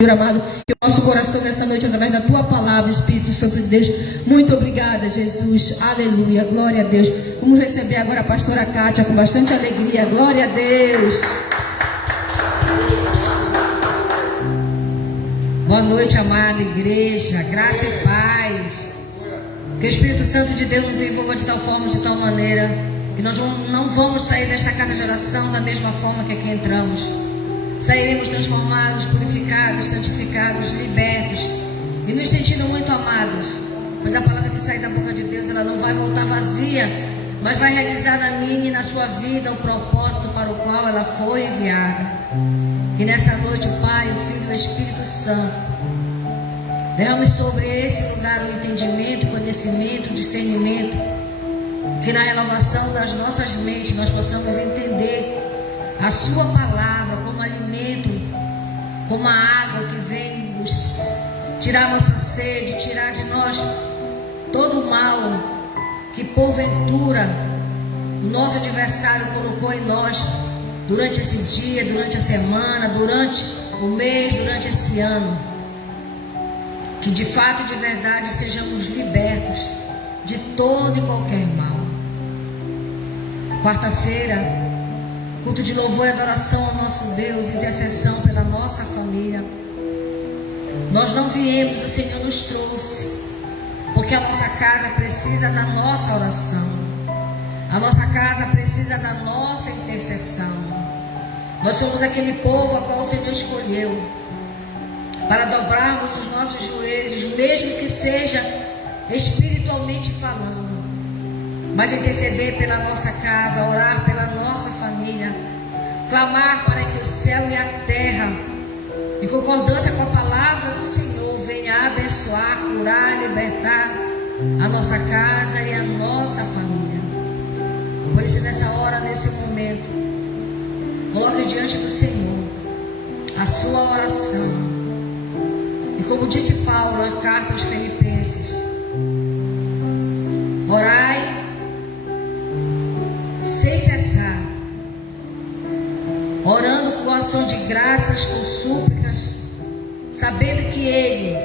Senhor amado, que o nosso coração nessa noite, através da tua palavra, Espírito Santo de Deus. Muito obrigada, Jesus. Aleluia. Glória a Deus. Vamos receber agora a pastora Kátia com bastante alegria. Glória a Deus. Boa noite, amada igreja. Graça e paz. Que o Espírito Santo de Deus nos envolva de tal forma, de tal maneira, que nós não vamos sair desta casa de oração da mesma forma que aqui entramos. Sairemos transformados, purificados, santificados, libertos e nos sentindo muito amados. Pois a palavra que sai da boca de Deus, ela não vai voltar vazia, mas vai realizar na minha e na sua vida o propósito para o qual ela foi enviada. E nessa noite o Pai, o Filho e o Espírito Santo derrame sobre esse lugar o entendimento, o conhecimento, o discernimento, que na renovação das nossas mentes nós possamos entender a sua palavra como alimento, como a água que vem nos tirar nossa sede, tirar de nós todo o mal que porventura o nosso adversário colocou em nós durante esse dia, durante a semana, durante o mês, durante esse ano. Que de fato e de verdade sejamos libertos de todo e qualquer mal. Quarta-feira, culto de louvor e adoração ao nosso Deus, intercessão pela nossa família. Nós não viemos, o Senhor nos trouxe, porque a nossa casa precisa da nossa oração. A nossa casa precisa da nossa intercessão. Nós somos aquele povo a qual o Senhor escolheu para dobrarmos os nossos joelhos, mesmo que seja espiritualmente falando, mas interceder pela nossa casa, orar pela nossa família, clamar para que o céu e a terra, em concordância com a palavra do Senhor, venha abençoar, curar, libertar a nossa casa e a nossa família. Por isso, nessa hora, nesse momento, coloque diante do Senhor a sua oração. E como disse Paulo na carta aos Filipenses, orai sem cessar, orando com ações de graças, com súplicas, sabendo que Ele,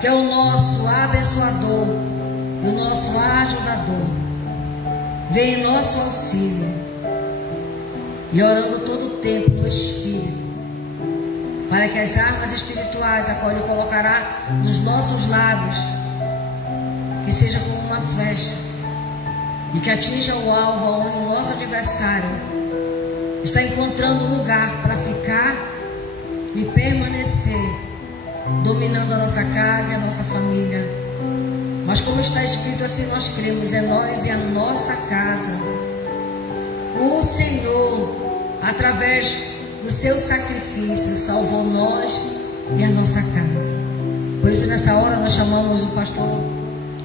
que é o nosso abençoador e o nosso ajudador, vem em nosso auxílio, e orando todo o tempo no Espírito, para que as armas espirituais a qual Ele colocará nos nossos lábios, que seja como uma flecha, e que atinja o alvo onde o nosso adversário está encontrando um lugar para ficar e permanecer, dominando a nossa casa e a nossa família. Mas como está escrito, assim nós cremos, é nós e a nossa casa. O Senhor, através do seu sacrifício, salvou nós e a nossa casa. Por isso, nessa hora, nós chamamos o pastor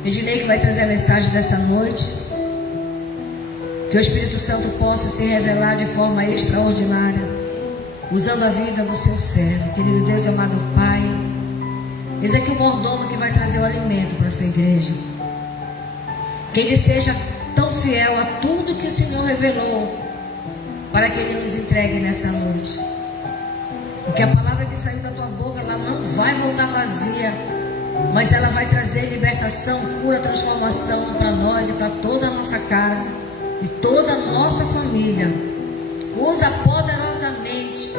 Ednei, que vai trazer a mensagem dessa noite. Que o Espírito Santo possa se revelar de forma extraordinária, usando a vida do seu servo. Querido Deus e amado Pai, esse aqui é o mordomo que vai trazer o alimento para a sua igreja. Que Ele seja tão fiel a tudo que o Senhor revelou, para que Ele nos entregue nessa noite. Porque a palavra que saiu da tua boca, ela não vai voltar vazia, mas ela vai trazer libertação, cura, transformação para nós e para toda a nossa casa e toda a nossa família. Usa poderosamente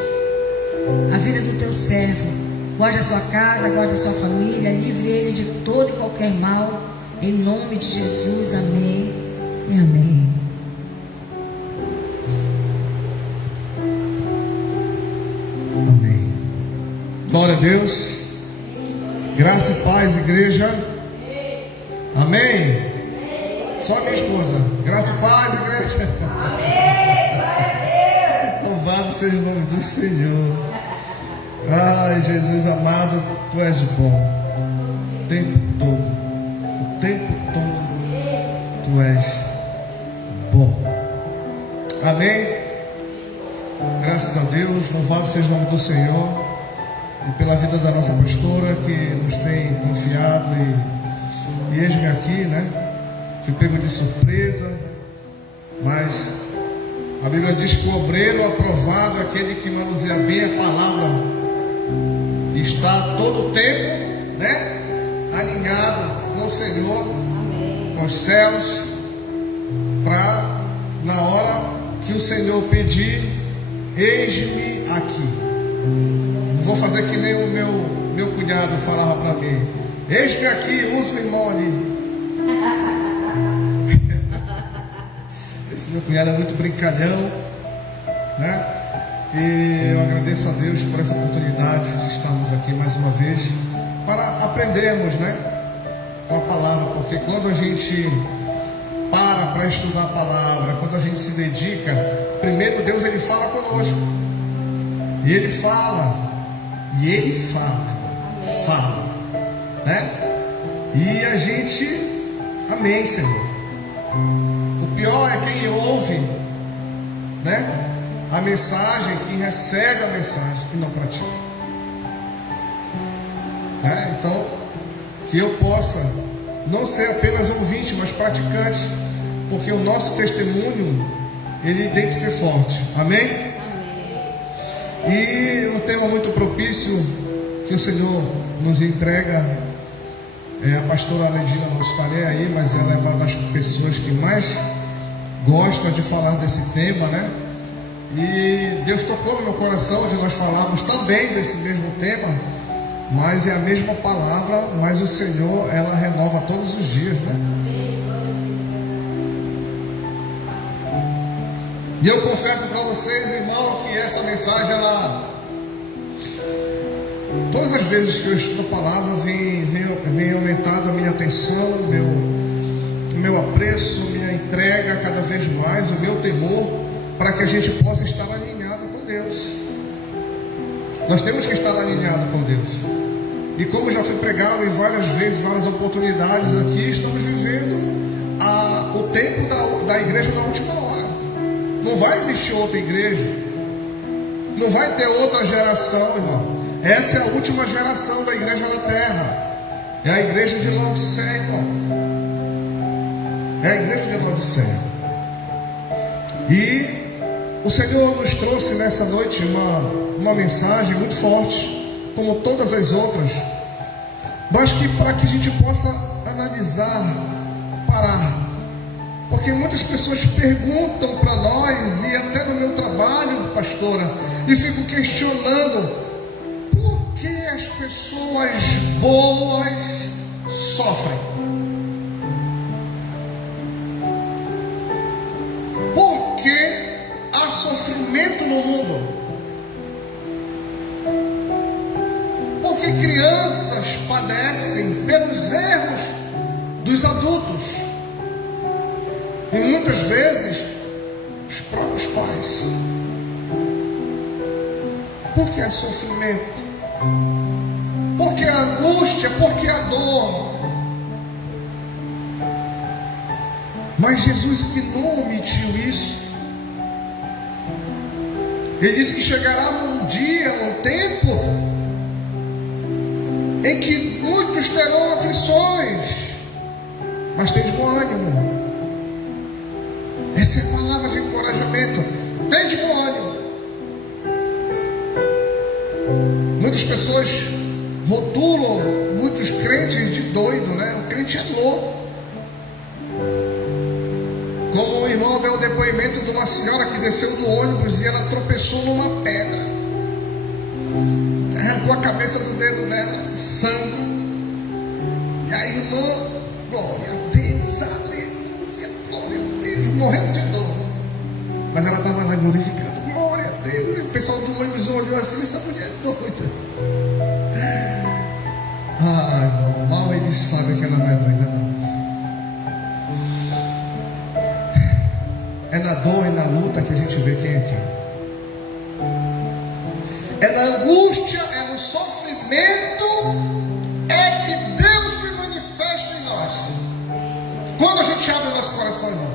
a vida do teu servo. Guarde a sua casa, guarde a sua família, livre ele de todo e qualquer mal, em nome de Jesus. Amém e amém. Amém. Glória a Deus. Graça e paz, igreja. Amém. Só minha esposa. Graça e paz, igreja. Amém. Louvado seja o nome do Senhor. Ai, Jesus amado, Tu és bom. O tempo todo. O tempo todo. Tu és bom. Amém. Graças a Deus. Louvado seja o nome do Senhor. E pela vida da nossa pastora, que nos tem confiado. E eis-me aqui, né? Fui pego de surpresa, mas a Bíblia diz que o obreiro aprovado é aquele que manuseia bem a palavra está todo o tempo, né, alinhado com o Senhor, com os céus, para na hora que o Senhor pedir, eis-me aqui. Não vou fazer que nem o meu cunhado falava para mim: eis-me aqui, usa o irmão ali. Esse meu cunhado é muito brincalhão, né? E eu agradeço a Deus por essa oportunidade de estarmos aqui mais uma vez para aprendermos, né, com a palavra, porque quando a gente para estudar a palavra, quando a gente se dedica, primeiro Deus ele fala conosco, e ele fala, né? E a gente, amém, Senhor. O pior é quem ouve, né, a mensagem, quem recebe a mensagem e não pratica, né? Então, que eu possa não ser apenas ouvinte, mas praticante, porque o nosso testemunho ele tem que ser forte, amém? E um tema muito propício que o Senhor nos entrega, a pastora Aledina não estarei aí, mas ela é uma das pessoas que mais gosta de falar desse tema, né? E Deus tocou no meu coração de nós falarmos também desse mesmo tema, mas é a mesma palavra, mas o Senhor, ela renova todos os dias, né? E eu confesso para vocês, irmão, que essa mensagem, ela, todas as vezes que eu estudo a palavra, vem aumentando a minha atenção, o meu apreço, minha entrega cada vez mais, o meu temor, para que a gente possa estar alinhado com Deus. Nós temos que estar alinhado com Deus. E como já foi pregado em várias vezes, várias oportunidades aqui, estamos vivendo o tempo da igreja da última hora. Não vai existir outra igreja, não vai ter outra geração, irmão. Essa é a última geração da igreja da terra. É a igreja de Laodiceia, irmão. É a igreja de Laodiceia. E o Senhor nos trouxe nessa noite uma mensagem muito forte, como todas as outras, mas que para que a gente possa analisar, parar, porque muitas pessoas perguntam para nós, e até no meu trabalho, pastora, e fico questionando: por que as pessoas boas sofrem? Por que há sofrimento no mundo? Porque crianças padecem pelos erros dos adultos, e muitas vezes os próprios pais. Por que há sofrimento? Por que a angústia? Por que a dor? Mas Jesus que não omitiu isso. Ele disse que chegará um dia, um tempo, em que muitos terão aflições, mas tem de bom ânimo. Essa é a palavra de encorajamento. Tem de bom ânimo. Muitas pessoas rotulam muitos crentes de doido, né? O crente é louco. Como o irmão deu o depoimento de uma senhora que desceu do ônibus e ela tropeçou numa pedra, arrancou a cabeça do dedo dela, sangue. E a irmã, glória a Deus, aleluia, glória a Deus, morrendo de dor. Mas ela estava lá glorificando, glória a Deus. E o pessoal do ônibus olhou assim: essa mulher é doida. Irmão, mal eles sabem que ela não é doida, não. É na dor e na luta que a gente vê quem é quem. É na angústia, é no sofrimento, é que Deus se manifesta em nós. Quando a gente abre o nosso coração, irmão,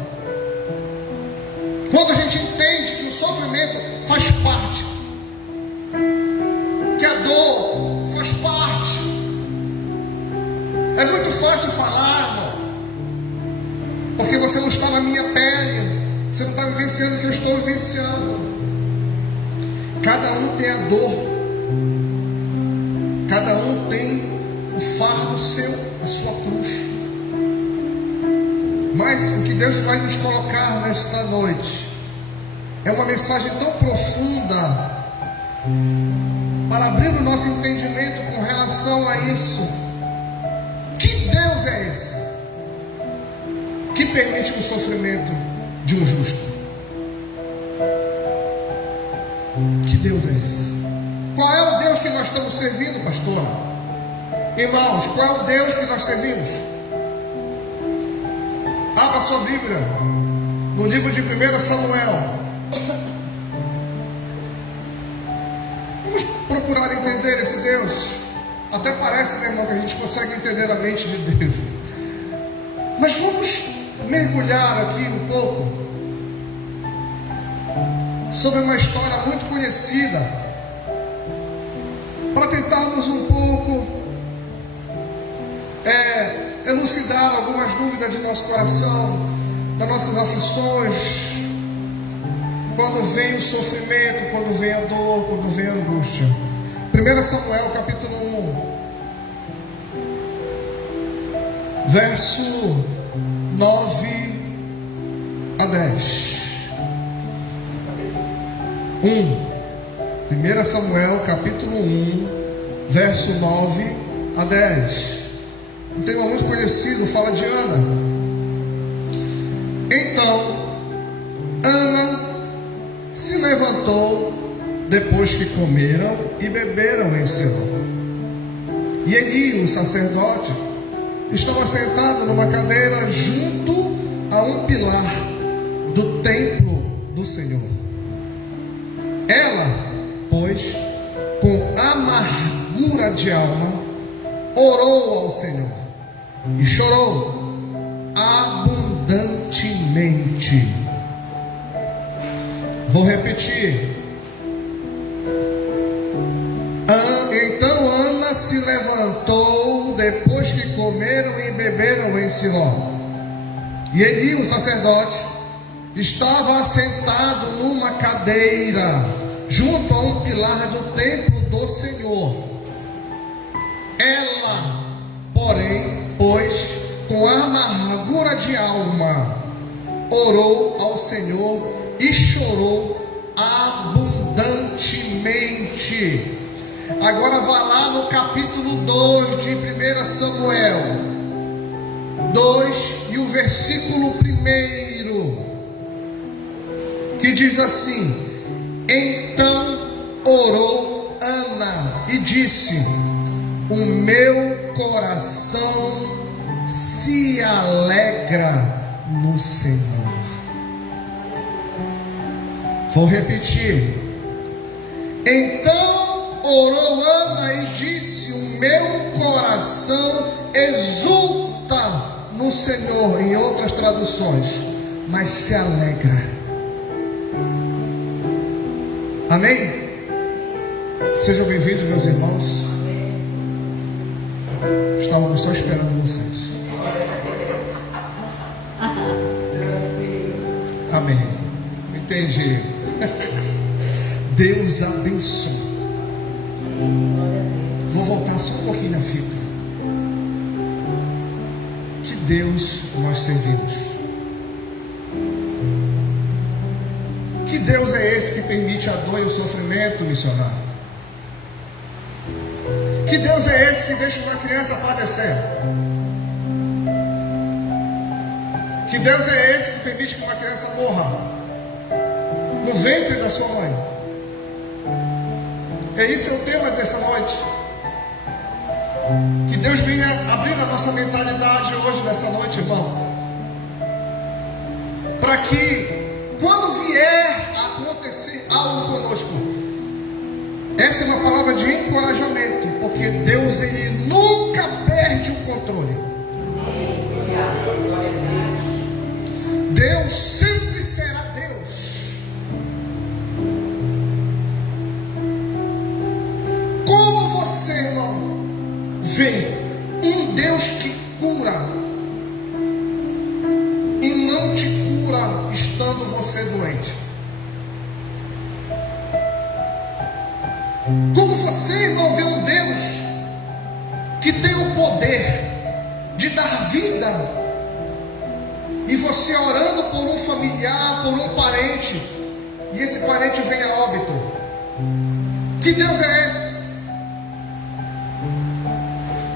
quando a gente entende que o sofrimento faz parte, que a dor faz parte. É muito fácil falar, irmão, porque você não está na minha pele. Você não está vivenciando o que eu estou vivenciando. Cada um tem a dor Cada um tem o fardo seu, a sua cruz. Mas o que Deus vai nos colocar nesta noite é uma mensagem tão profunda para abrir o nosso entendimento com relação a isso. Que Deus é esse que permite o sofrimento de um justo? Que Deus é esse? Qual é o Deus que nós estamos servindo, pastora? Irmãos, qual é o Deus que nós servimos? Abra sua Bíblia no livro de 1 Samuel. Vamos procurar entender esse Deus. Até parece, né, irmão, que a gente consegue entender a mente de Deus. Mas vamos mergulhar aqui um pouco sobre uma história muito conhecida, para tentarmos um pouco elucidar algumas dúvidas de nosso coração, das nossas aflições, quando vem o sofrimento, quando vem a dor, quando vem a angústia. 1 Samuel capítulo 1, verso 9 a 10. 1 Samuel capítulo 1, verso 9 a 10. Um tema muito conhecido, fala de Ana. Então Ana se levantou depois que comeram e beberam em Siló. E Eli, o sacerdote, estava sentado numa cadeira junto a um pilar do templo do Senhor. Ela, pois, com amargura de alma, orou ao Senhor e chorou abundantemente. Vou repetir. Então Ana se levantou depois que comeram e beberam em Siló. E Eli, o sacerdote, estava assentado numa cadeira junto a um pilar do templo do Senhor. Ela, porém, pois, com amargura de alma, orou ao Senhor e chorou abundantemente. Agora vá lá no capítulo 2 de 1 Samuel 2 e o versículo 1, que diz assim: então orou Ana e disse: o meu coração se alegra no Senhor. Vou repetir. Então orou Ana e disse: o meu coração exulta no Senhor. Em outras traduções, mas se alegra. Amém? Sejam bem-vindos, meus irmãos. Estávamos só esperando vocês. Amém. Entendi. Deus abençoe. Vou voltar só um pouquinho na fita. Que Deus nós servimos? Que Deus é esse que permite a dor e o sofrimento, missionário? Que Deus é esse que deixa uma criança padecer? Que Deus é esse que permite que uma criança morra no ventre da sua mãe? Esse é o tema dessa noite. Que Deus venha abrir a nossa mentalidade hoje, nessa noite, irmão, para que quando vier a acontecer algo conosco, essa é uma palavra de encorajamento, porque Deus, Ele nunca perde o controle. Deus sempre será Deus. Como você, irmão, vê um Deus que cura e não te cura estando você doente? Como você, irmão, vê um Deus vida, e você orando por um familiar, por um parente, e esse parente vem a óbito. Que Deus é esse?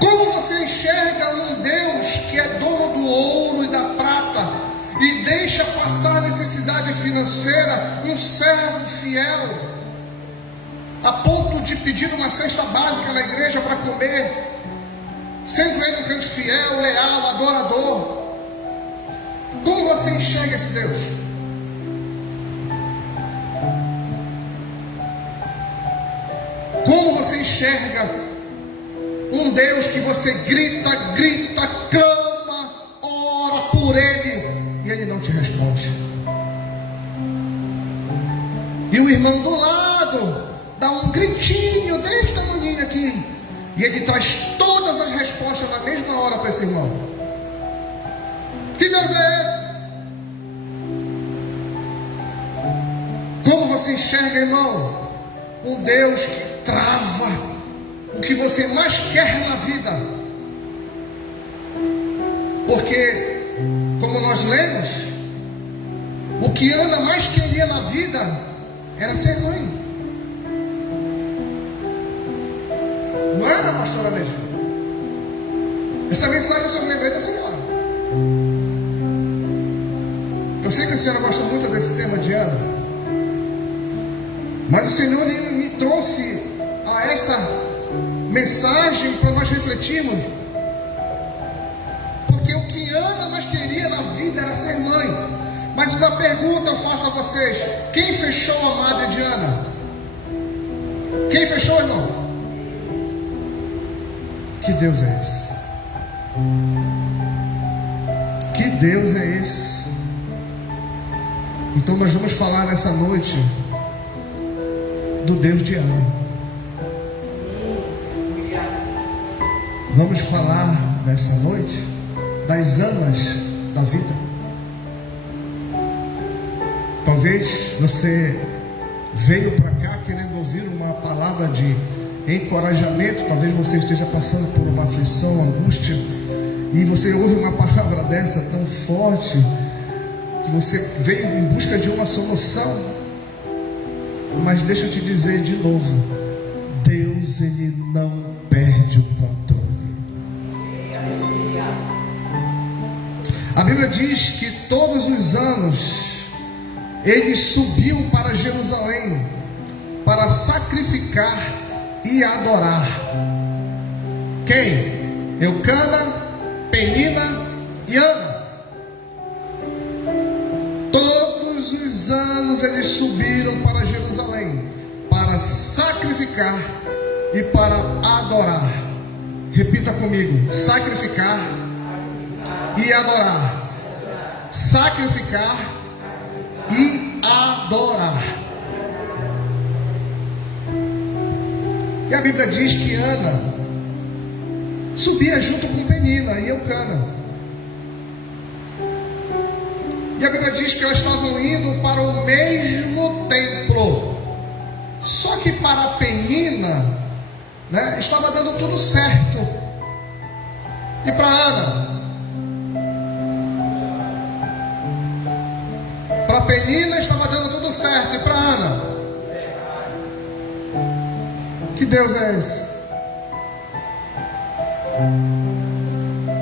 Como você enxerga um Deus que é dono do ouro e da prata e deixa passar a necessidade financeira, um servo fiel, a ponto de pedir uma cesta básica na igreja para comer, sendo ele um crente fiel, leal, adorador? Como você enxerga esse Deus? Como você enxerga um Deus que você grita, clama, ora por Ele e Ele não te responde? E o irmão do lado dá um gritinho desse tamanho aqui, e ele traz todas as respostas na mesma hora para esse irmão. Que Deus é esse? Como você enxerga, irmão? Um Deus que trava o que você mais quer na vida. Porque, como nós lemos, o que Ana mais queria na vida era ser mãe. Não era, pastora Neide? Essa mensagem eu só me lembrei da senhora. Eu sei que a senhora gosta muito desse tema de Ana, mas o Senhor me trouxe a essa mensagem para nós refletirmos, porque o que Ana mais queria na vida era ser mãe. Mas uma pergunta eu faço a vocês: quem fechou a madre de Ana? Quem fechou, irmão? Que Deus é esse? Que Deus é esse? Então nós vamos falar nessa noite do Deus de Ana. Vamos falar nessa noite das Anas da vida. Talvez você veio para cá querendo ouvir uma palavra de encorajamento. Talvez você esteja passando por uma aflição, angústia, e você ouve uma palavra dessa tão forte que você veio em busca de uma solução. Mas deixa eu te dizer de novo: Deus, Ele não perde o controle. A Bíblia diz que todos os anos eles subiam para Jerusalém para sacrificar e adorar. Quem? Eucana, Penina e Ana. Todos os anos eles subiram para Jerusalém para sacrificar e para adorar. Repita comigo: sacrificar e adorar. Sacrificar e adorar. E a Bíblia diz que Ana subia junto com Penina e Eucana. E a Bíblia diz que elas estavam indo para o mesmo templo. Só que para Penina, estava dando tudo certo. E para Ana? Para Penina estava dando tudo certo. E para Ana? Que Deus é esse?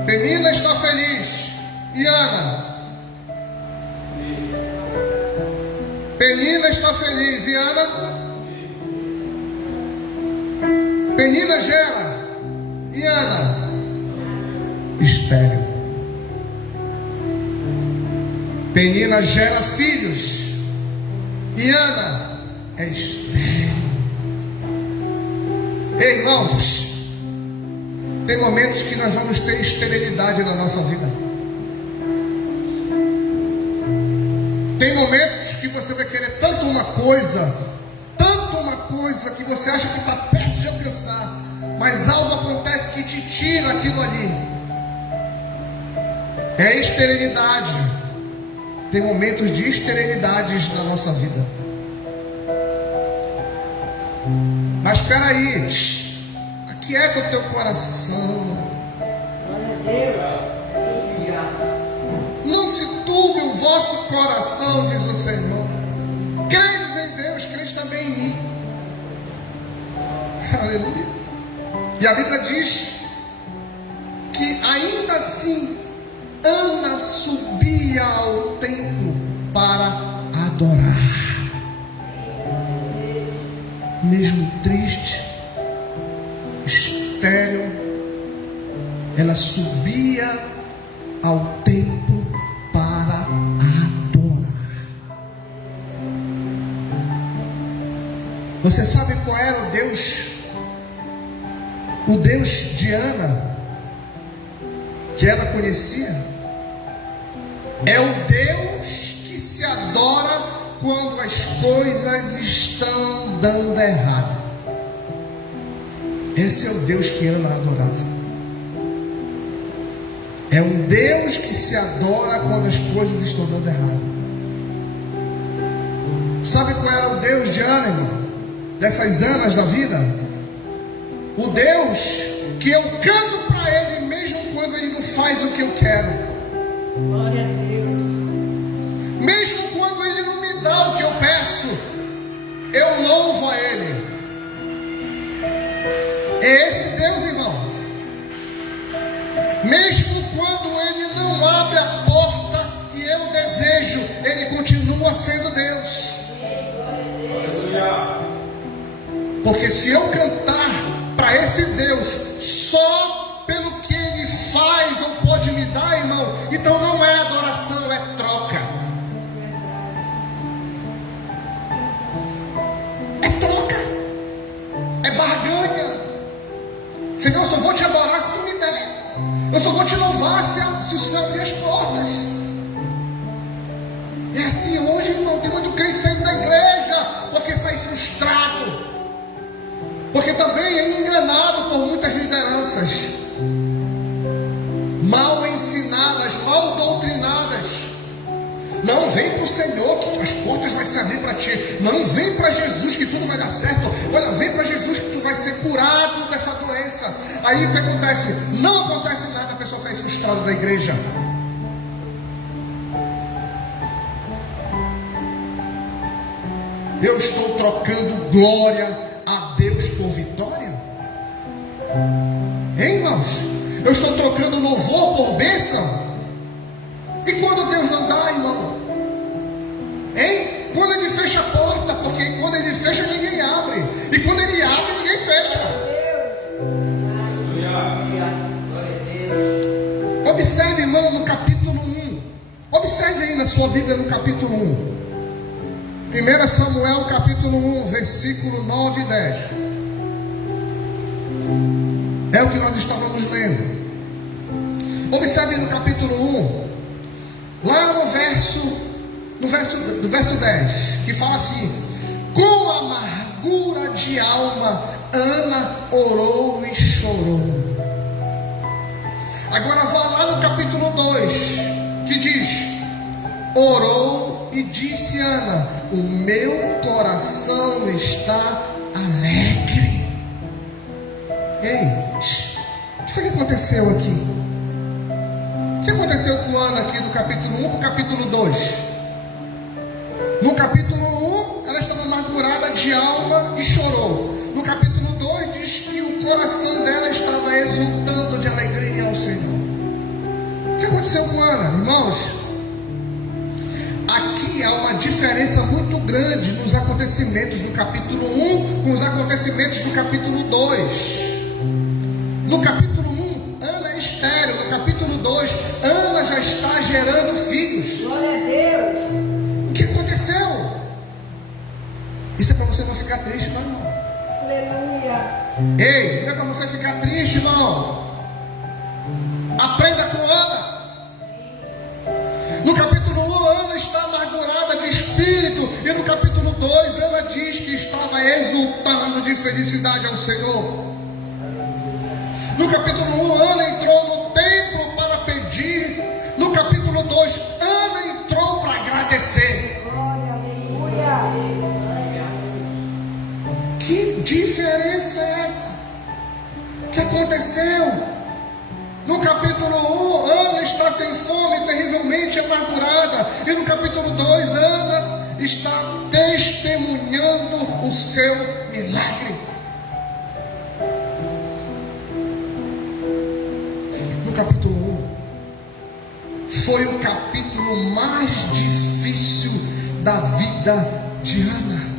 Penina está feliz. E Ana? Penina está feliz. E Ana? Penina gera. E Ana? Estéril. Penina gera filhos. E Ana é estéril. Ei, irmãos, tem momentos que nós vamos ter esterilidade na nossa vida. Tem momentos que você vai querer tanto uma coisa que você acha que está perto de alcançar, mas algo acontece que te tira aquilo ali. É esterilidade. Tem momentos de esterilidades na nossa vida. Mas espera aí, aquieta o teu coração. Glória a Deus. vosso coração, diz o Senhor. Credes em Deus, credes também em mim. Aleluia. E a Bíblia diz que ainda assim Ana subia ao templo para adorar. Mesmo triste, estéril, ela subia ao templo para adorar. Você sabe qual era o Deus? O Deus de Ana, que ela conhecia, é o Deus que se adora quando as coisas estão dando errado. Esse é o Deus que Ana adorava. É um Deus que se adora quando as coisas estão dando errado. Sabe qual era o Deus de Ana, irmão? Dessas Anas da vida? O Deus que eu canto para Ele mesmo quando Ele não faz o que eu quero. Glória a Deus. Mesmo quando Ele não me dá o que eu peço, eu louvo a Ele. É esse Deus, irmão. Mesmo quando Ele não abre a porta que eu desejo, Ele continua sendo Deus. Porque se eu cantar para esse Deus só pelo que Ele faz ou pode me dar, irmão, então não é adoração, é troca. É troca. É barganha. Senhor, eu só vou te adorar se tu me der. Eu só vou te louvar se o Senhor abrir as portas. É assim hoje, irmão. Tem muito crente saindo da igreja porque sai frustrado, porque também é enganado por muitas lideranças mal ensinadas, mal doutrinadas. Não vem para o Senhor que as portas vão se abrir para ti. Não vem para Jesus que tudo vai dar certo. Olha, vem para Jesus que tu vai ser curado dessa doença. Aí o que acontece? Não acontece nada, a pessoa sai frustrada da igreja. Eu estou trocando glória a Deus por vitória? Hein, irmãos? Eu estou trocando louvor por bênção? E quando Deus não dá, irmão? Hein? Quando Ele fecha a porta, porque quando Ele fecha ninguém abre, e quando Ele abre ninguém fecha. Observe, irmão, no capítulo 1. Observe aí na sua Bíblia no capítulo 1. 1 Samuel capítulo 1, versículo 9 e 10. É o que nós estávamos lendo. Observe no capítulo 1, lá no verso 10, que fala assim: com amargura de alma, Ana orou e chorou. Agora vá lá no capítulo 2, que diz: orou e disse Ana: o meu coração está alegre. Ei, o que foi que aconteceu aqui? O que aconteceu com Ana aqui do capítulo 1 para o capítulo 2? No capítulo 1, ela estava amargurada de alma e chorou. No capítulo 2, diz que o coração dela estava exultando de alegria ao Senhor. O que aconteceu com Ana, irmãos? Aqui há uma diferença muito grande nos acontecimentos do capítulo 1 com os acontecimentos do capítulo 2. No capítulo 1, Ana é estéril. No capítulo 2, Ana já está gerando filhos. Glória a Deus. O que aconteceu? Isso é para você não ficar triste, não, irmão. Aleluia. Ei, não é para você ficar triste, irmão. Aprenda com Ana. No capítulo 1, Ana está amargurada de espírito. E no capítulo 2, Ana diz que estava exultando de felicidade ao Senhor. No capítulo 1, Ana entrou no templo para pedir. No capítulo 2, Ana entrou para agradecer. Glória, aleluia. Que diferença é essa? O que aconteceu? No capítulo 1, Ana está sem fome, terrivelmente amargurada. E no capítulo 2, Ana está testemunhando o seu milagre. No capítulo 1, foi o capítulo mais difícil da vida de Ana.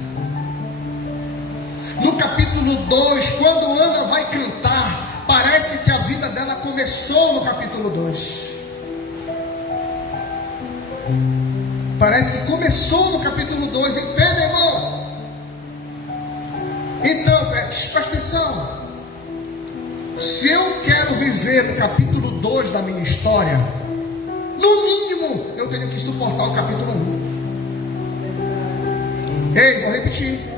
No capítulo 2, quando Ana vai cantar, parece que a vida dela começou no capítulo 2. Parece que começou no capítulo 2, entende, irmão? Então, presta atenção. Se eu quero viver no capítulo 2 da minha história, no mínimo, eu tenho que suportar o capítulo 1. Ei, vou repetir.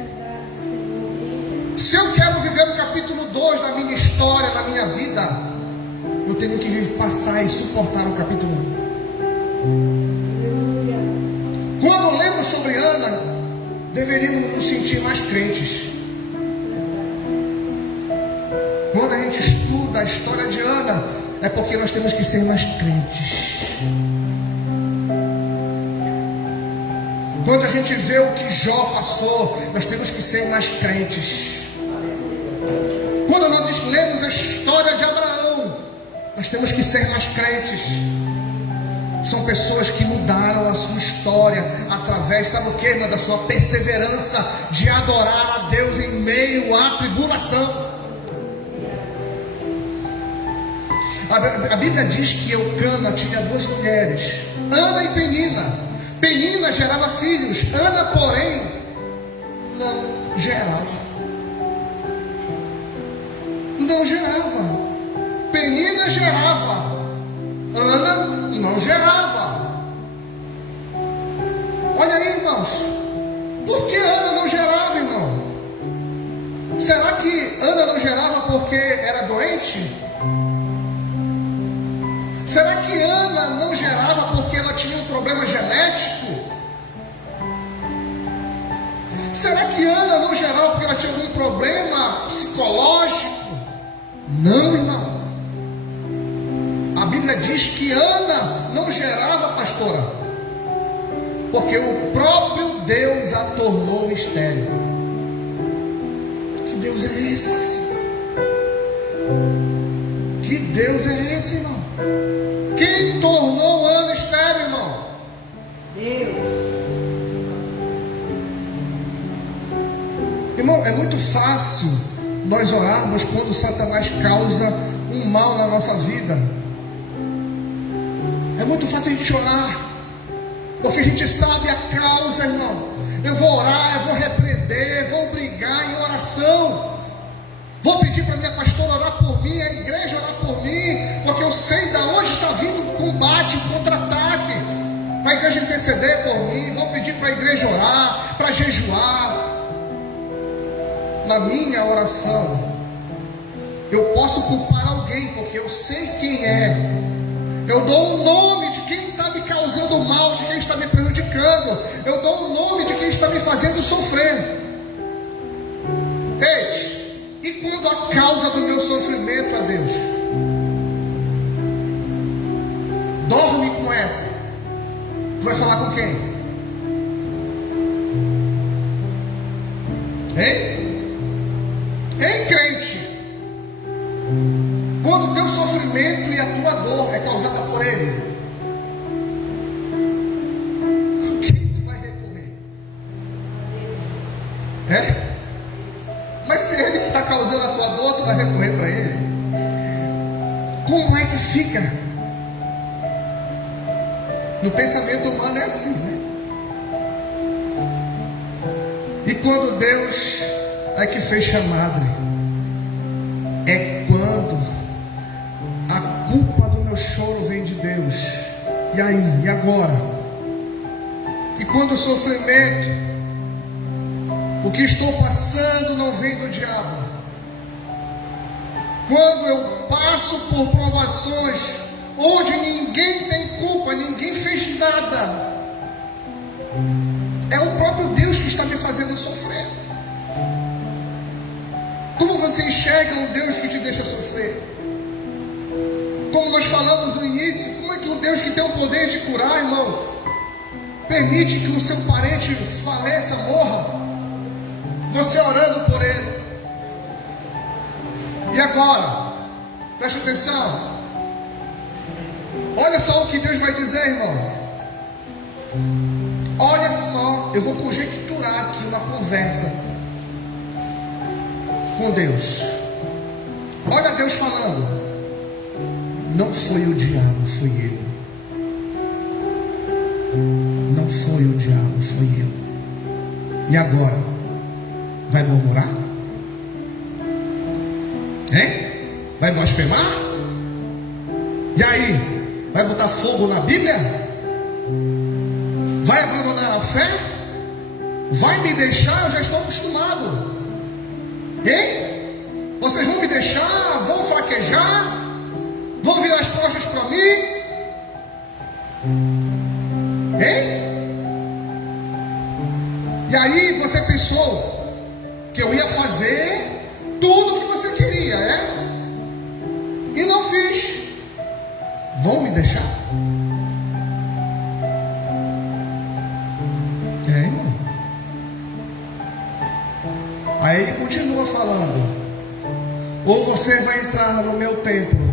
Se eu quero viver no capítulo 2 da minha história, da minha vida, eu tenho que passar e suportar o capítulo 1. Quando lemos sobre Ana, deveríamos nos sentir mais crentes. Quando a gente estuda a história de Ana, é porque nós temos que ser mais crentes. Quando a gente vê o que Jó passou, nós temos que ser mais crentes. Quando nós lemos a história de Abraão, nós temos que ser mais crentes. São pessoas que mudaram a sua história através, sabe o que, irmã? Da sua perseverança de adorar a Deus em meio à tribulação. A Bíblia diz que Eucana tinha 2 mulheres, Ana e Penina. Penina gerava filhos, Ana, porém, não gerava. Não gerava. Penina gerava, Ana não gerava. Olha aí, irmãos. Por que Ana não gerava, irmão? Será que Ana não gerava porque era doente? Será que Ana não gerava porque ela tinha um problema genético? Será que Ana não gerava porque ela tinha algum problema psicológico? Não, irmão. A Bíblia diz que Ana não gerava, pastora, porque o próprio Deus a tornou estéril. Que Deus é esse? Que Deus é esse, irmão? Quem tornou Ana estéril, irmão? Deus. Irmão, é muito fácil nós orarmos quando Satanás causa um mal na nossa vida. É muito fácil a gente orar, porque a gente sabe a causa, irmão. Eu vou orar, eu vou repreender, vou brigar em oração. Vou pedir para minha pastora orar por mim, a igreja orar por mim, porque eu sei de onde está vindo o combate, o contra-ataque. Para a igreja interceder por mim, vou pedir para a igreja orar, para jejuar. Na minha oração, eu posso culpar alguém, porque eu sei quem é. Eu dou o nome de quem está me causando mal, de quem está me prejudicando. Eu dou o nome de quem está me fazendo sofrer. Ei, e quando a causa do meu sofrimento é Deus? Dorme com essa. Tu vai falar com quem? Hein? Em crente, quando o teu sofrimento e a tua dor é causada por Ele, a quem tu vai recorrer? Mas se é Ele que está causando a tua dor, tu vai recorrer para Ele? Como é que fica? No pensamento humano é assim, né? E quando Deus é que fecha a madre, é quando a culpa do meu choro vem de Deus. E aí, e agora? E quando o sofrimento, o que estou passando não vem do diabo. Quando eu passo por provações onde ninguém tem culpa, ninguém fez nada, é o próprio Deus que está me fazendo sofrer. Como você enxerga um Deus que te deixa sofrer? Como nós falamos no início, como é que um Deus que tem o poder de curar, irmão, permite que o seu parente faleça, morra, você orando por ele. E agora, preste atenção, olha só o que Deus vai dizer, irmão. Olha só, eu vou conjecturar aqui uma conversa com Deus. Olha Deus falando. Não foi o diabo, foi eu. Não foi o diabo, foi eu. E agora? Vai murmurar? Hein? Vai blasfemar? E aí? Vai botar fogo na Bíblia? Vai abandonar a fé? Vai me deixar? Eu já estou acostumado. Hein? Vocês vão me deixar? Vão fraquejar? Vão virar as costas para mim? Hein? E aí você pensou que eu ia fazer tudo o que você queria, é? E não fiz. Vão me deixar? Irmão. Aí ele continua falando. Ou você vai entrar no meu templo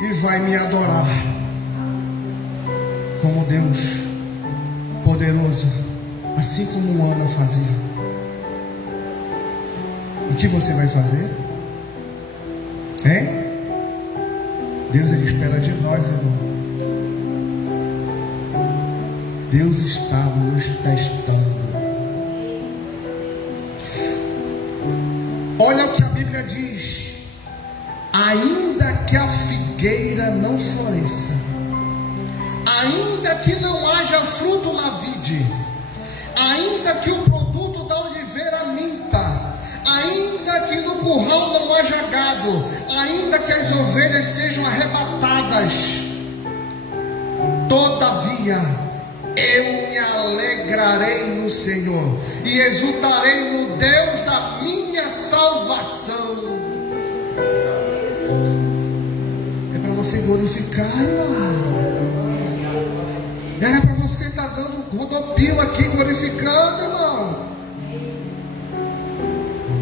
e vai me adorar como Deus poderoso, assim como Ana fazia. O que você vai fazer? Hein? Deus, ele espera de nós, irmão. Deus está nos testando. Olha o que a Bíblia diz. Ainda que a figueira não floresça, ainda que não haja fruto na vide, ainda que o produto da oliveira minta, ainda que no curral não haja gado, ainda que as ovelhas sejam arrebatadas, todavia eu me alegrarei no Senhor e exultarei no Deus da minha salvação. É para você glorificar, irmão. Era para você estar dando rodopio aqui, glorificando, irmão.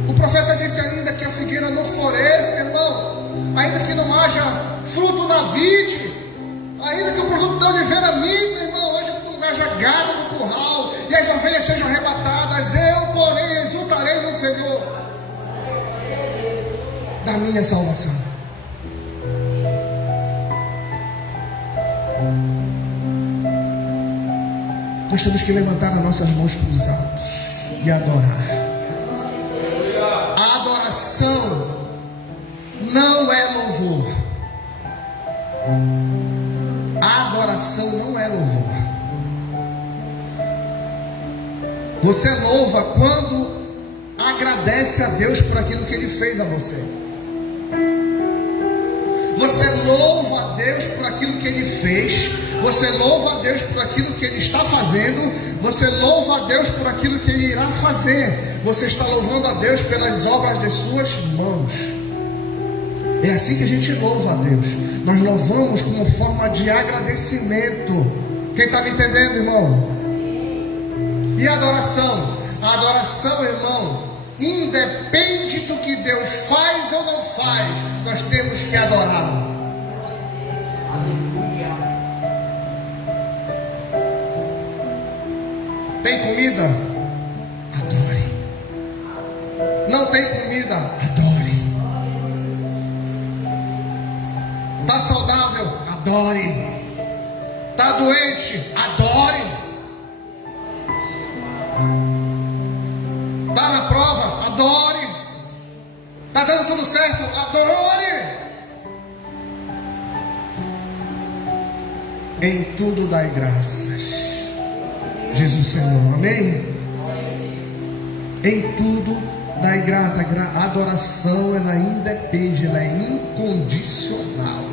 O profeta disse ainda que a figueira não floresça, irmão, ainda que não haja fruto na vide, ainda que o produto da oliveira minta, irmão, ainda que não haja gado no curral e as ovelhas sejam arrebatadas, eu, porém, exultarei no Senhor da minha salvação. Nós temos que levantar as nossas mãos para os altos e adorar. A adoração não é louvor. A adoração não é louvor. Você louva quando agradece a Deus por aquilo que Ele fez a você. Você louva a Deus por aquilo que Ele fez. Você louva a Deus por aquilo que Ele está fazendo. Você louva a Deus por aquilo que Ele irá fazer. Você está louvando a Deus pelas obras de suas mãos. É assim que a gente louva a Deus. Nós louvamos como forma de agradecimento. Quem está me entendendo, irmão? E a adoração? A adoração, irmão, independe do que Deus faz ou não faz, nós temos que adorá-lo. Tem comida? Adore. Não tem comida? Adore. Está saudável? Adore. Está doente? Adore. Está na prova? Adore. Está dando tudo certo? Adore. Em tudo dai graças, diz o Senhor, amém? Em tudo dai graça. A adoração, ela independe, ela é incondicional.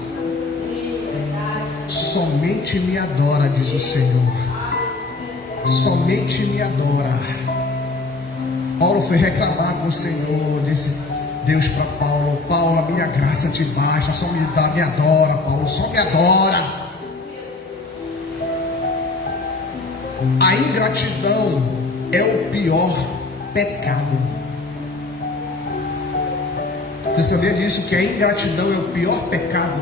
Somente me adora, diz o Senhor. Somente me adora. Paulo foi reclamar com o Senhor, disse Deus para Paulo: Paulo, a minha graça te basta, só me adora, Paulo, só me adora. A ingratidão é o pior pecado. Você sabia disso? Que a ingratidão é o pior pecado?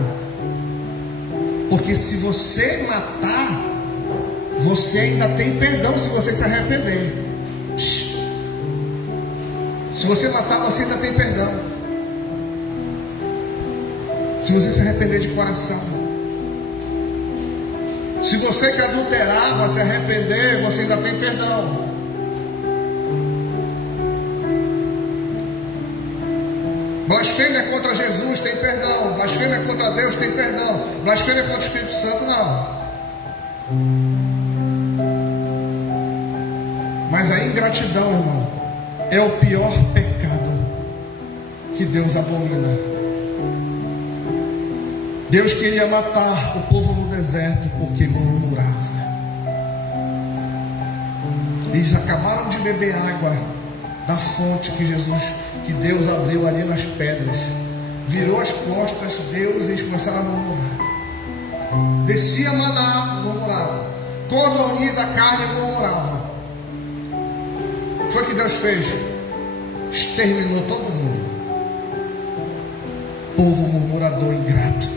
Porque se você matar, você ainda tem perdão se você se arrepender. Se você matar, você ainda tem perdão. Se você se arrepender de coração. Se você que adulterava se arrepender, você ainda tem perdão. Blasfêmia contra Jesus tem perdão. Blasfêmia contra Deus tem perdão. Blasfêmia contra o Espírito Santo não. Mas a ingratidão, irmão, é o pior pecado que Deus abomina. Deus queria matar o povo no deserto porque murmurava. Eles acabaram de beber água da fonte que Deus abriu ali nas pedras. Virou as costas, Deus, e eles começaram a murmurar. Descia maná, murmurava. Codorniz a carne, murmurava. O que foi que Deus fez? Exterminou todo mundo. Povo murmurador, ingrato.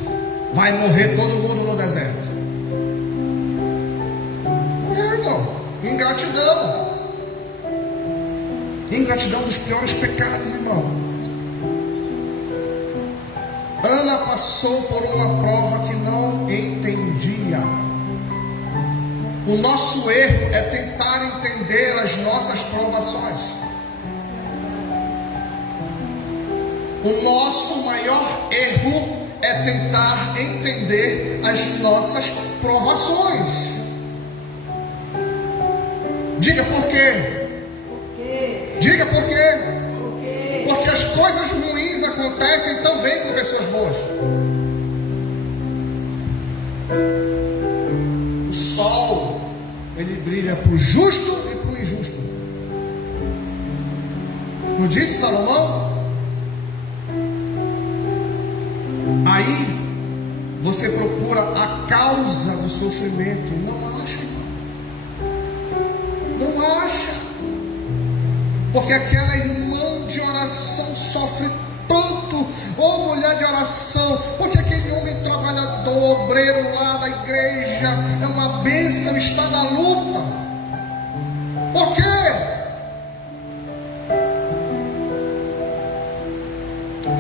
Vai morrer todo mundo no deserto. Irmão, ingratidão. Ingratidão dos piores pecados, irmão. Ana passou por uma prova que não entendia. O nosso erro é tentar entender as nossas provações. O nosso maior erro é tentar entender as nossas provações. Diga por quê? Diga por quê? Porque as coisas ruins acontecem também com pessoas boas. O sol, ele brilha para o justo e para o injusto. Não disse Salomão? Aí você procura a causa do sofrimento e não acha, irmão. Não acha. Porque aquela irmã de oração sofre tanto, ou mulher de oração, porque aquele homem trabalhador, obreiro lá da igreja, é uma bênção, está na luta. Por quê?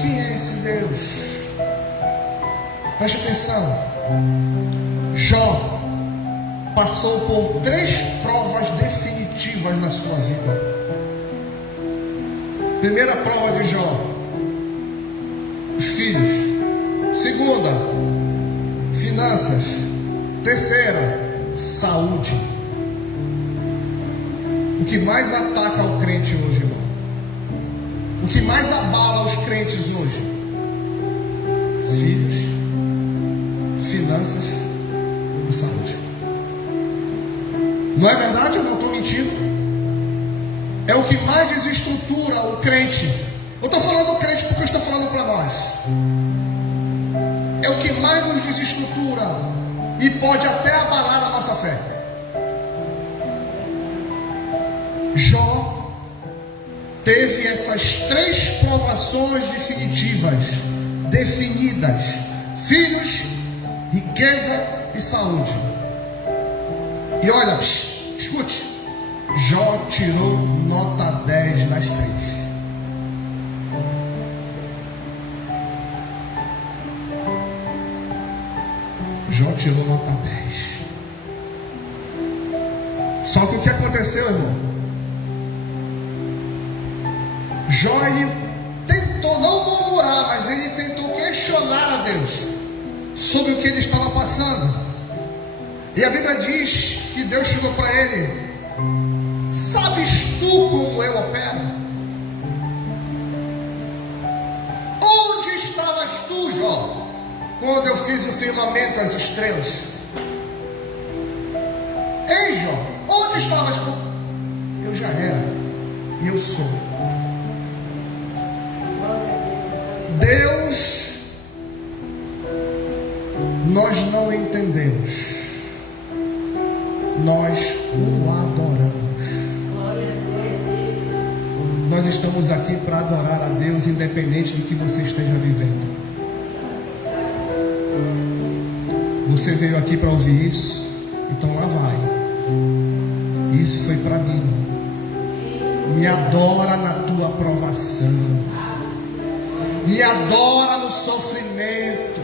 Quem é esse Deus? Preste atenção. Jó passou por 3 provas definitivas na sua vida. Primeira prova de Jó, os filhos. Segunda, finanças. Terceira, saúde. O que mais ataca o crente hoje, irmão? O que mais abala os crentes hoje? Filhos, finanças e saúde. Não é verdade? Eu não estou mentindo. É o que mais desestrutura o crente. Eu estou falando do crente porque eu estou falando para nós. É o que mais nos desestrutura e pode até abalar a nossa fé. Jó teve essas 3 provações definidas: filhos, riqueza e saúde. E olha, escute, Jó tirou nota 10 nas 3. Jó tirou nota 10. Só que o que aconteceu, irmão? Jó, ele tentou não murmurar, mas ele tentou questionar a Deus sobre o que ele estava passando. E a Bíblia diz que Deus chegou para ele: sabes tu como eu opero? Onde estavas tu, Jó, quando eu fiz o firmamento, as estrelas? Ei, Jó, onde estavas tu? Eu já era e eu sou. Deus, nós não entendemos, nós o adoramos. Nós estamos aqui para adorar a Deus, independente do que você esteja vivendo. Você veio aqui para ouvir isso, então lá vai. Isso foi para mim. Me adora na tua provação, me adora no sofrimento,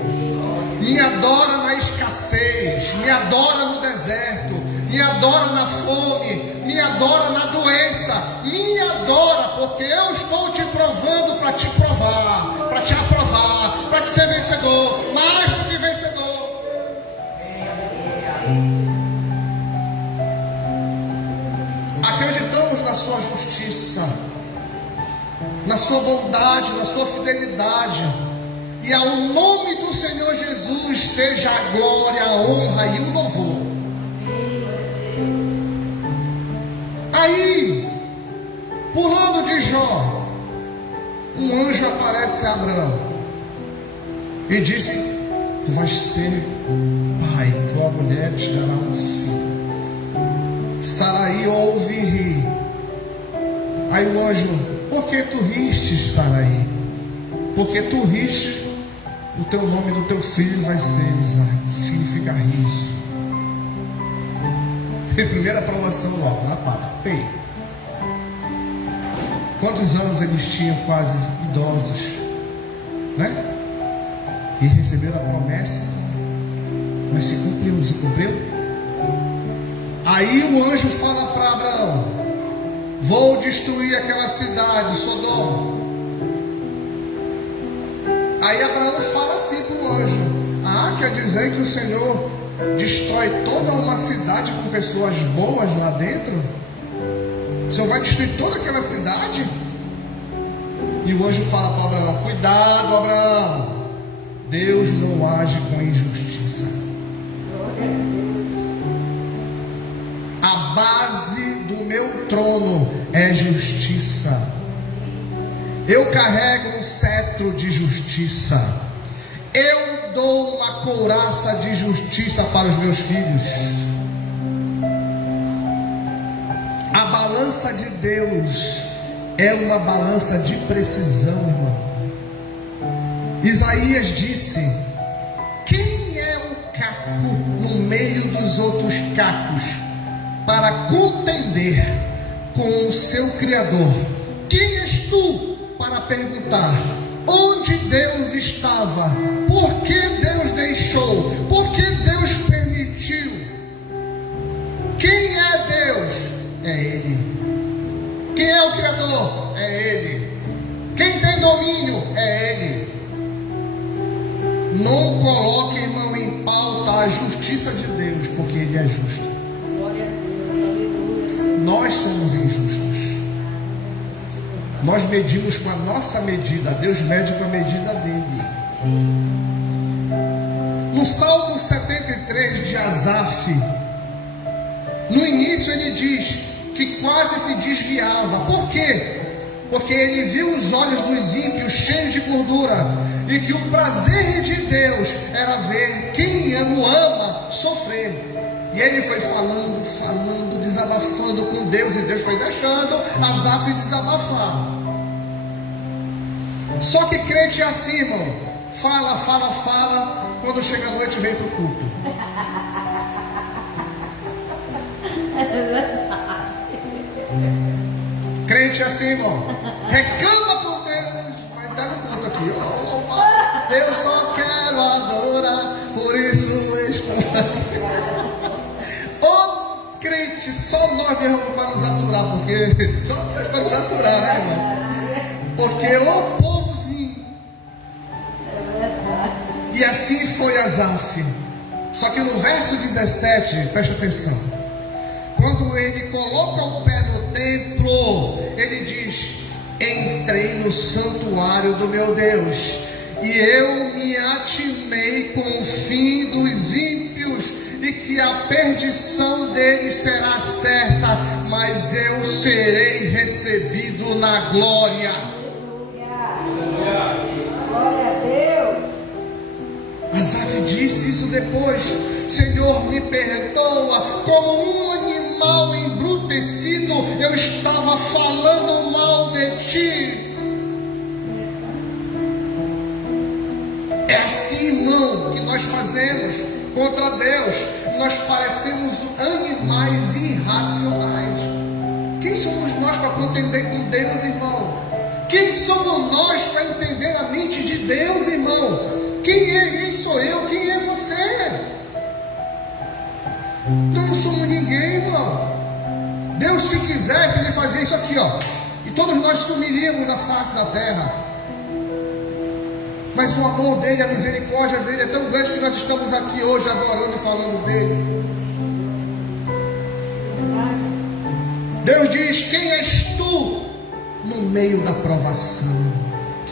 me adora na escassez, me adora no deserto, me adora na fome, me adora na doença, me adora, porque eu estou te provando para te provar, para te aprovar, para te ser vencedor, mais do que vencedor. Acreditamos na sua justiça, na sua bondade, na sua fidelidade, e ao nome do Senhor Jesus seja a glória, a honra e o louvor. Aí, pulando de Jó, um anjo aparece a Abraão e disse: tu vais ser pai, tua mulher te dará um filho. Sarai ouve e ri. Aí o anjo: por que tu ristes, Sarai? Porque tu riste, o teu nome do teu filho vai ser Isaac, que significa riso. Primeira aprovação logo, na pata. Pei. Quantos anos eles tinham? Quase idosos, né? E receberam a promessa, mas se cumpriu, não se cumpriu? Aí o anjo fala para Abraão: vou destruir aquela cidade, Sodoma. Aí Abraão fala assim para o anjo: ah, quer dizer que o Senhor destrói toda uma cidade com pessoas boas lá dentro? O Senhor vai destruir toda aquela cidade? E o anjo fala para Abraão: cuidado, Abraão, Deus não age com injustiça. A base do meu trono é justiça. Eu carrego um cetro de justiça. Eu dou uma couraça de justiça para os meus filhos. A balança de Deus é uma balança de precisão, irmão. Isaías disse: quem é o caco no meio dos outros cacos para contender com o seu Criador? Quem és tu para perguntar onde Deus estava? Por que Deus deixou? Por que Deus permitiu? Quem é Deus? É Ele. Quem é o Criador? É Ele. Quem tem domínio? É Ele. Não coloque, irmão, em pauta a justiça de Deus, porque Ele é justo. Nós somos injustos. Nós medimos com a nossa medida, Deus mede com a medida dele. No Salmo 73 de Asaf, no início ele diz que quase se desviava. Por quê? Porque ele viu os olhos dos ímpios cheios de gordura, e que o prazer de Deus era ver quem o ama sofrer. E ele foi falando, desabafando com Deus, e Deus foi deixando Asaf desabafar. Só que crente é assim, irmão: fala, quando chega a noite vem para o culto. Crente é assim, irmão: reclama por Deus, mas dá no culto aqui. Eu só quero adorar, por isso estou aqui. Ô crente, só nós mesmos para nos aturar, porque só Deus para nos aturar, né, irmão? Porque o povozinho. E assim foi Asaf. Só que no verso 17, preste atenção, quando ele coloca o pé no templo, ele diz: entrei no santuário do meu Deus, e eu me atimei com o fim dos ímpios, e que a perdição deles será certa, mas eu serei recebido na glória. Glória a Deus. Asaf diz disse isso depois: Senhor, me perdoa, como um animal embrutecido, eu estava falando mal de ti. É assim, irmão, que nós fazemos contra Deus. Nós parecemos animais irracionais. Quem somos nós para contender com Deus, irmão? Quem somos nós para entender a mente de Deus, irmão? Quem sou eu? Quem é você? Nós não somos ninguém, irmão. Deus, se quisesse, Ele fazia isso aqui, ó, e todos nós sumiríamos da face da terra. Mas o amor dele, a misericórdia dele é tão grande que nós estamos aqui hoje adorando e falando dele. Deus diz: quem és tu no meio da provação?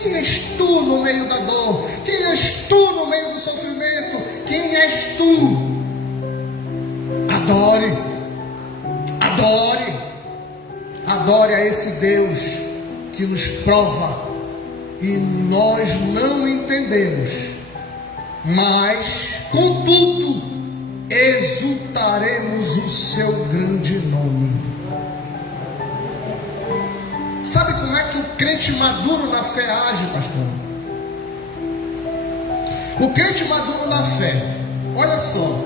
Quem és tu no meio da dor? Quem és tu no meio do sofrimento? Quem és tu? Adore, adore, adore a esse Deus que nos prova e nós não entendemos, mas contudo exultaremos o seu grande nome. Sabe como é que o crente maduro na fé age, pastor? O crente maduro na fé, olha só,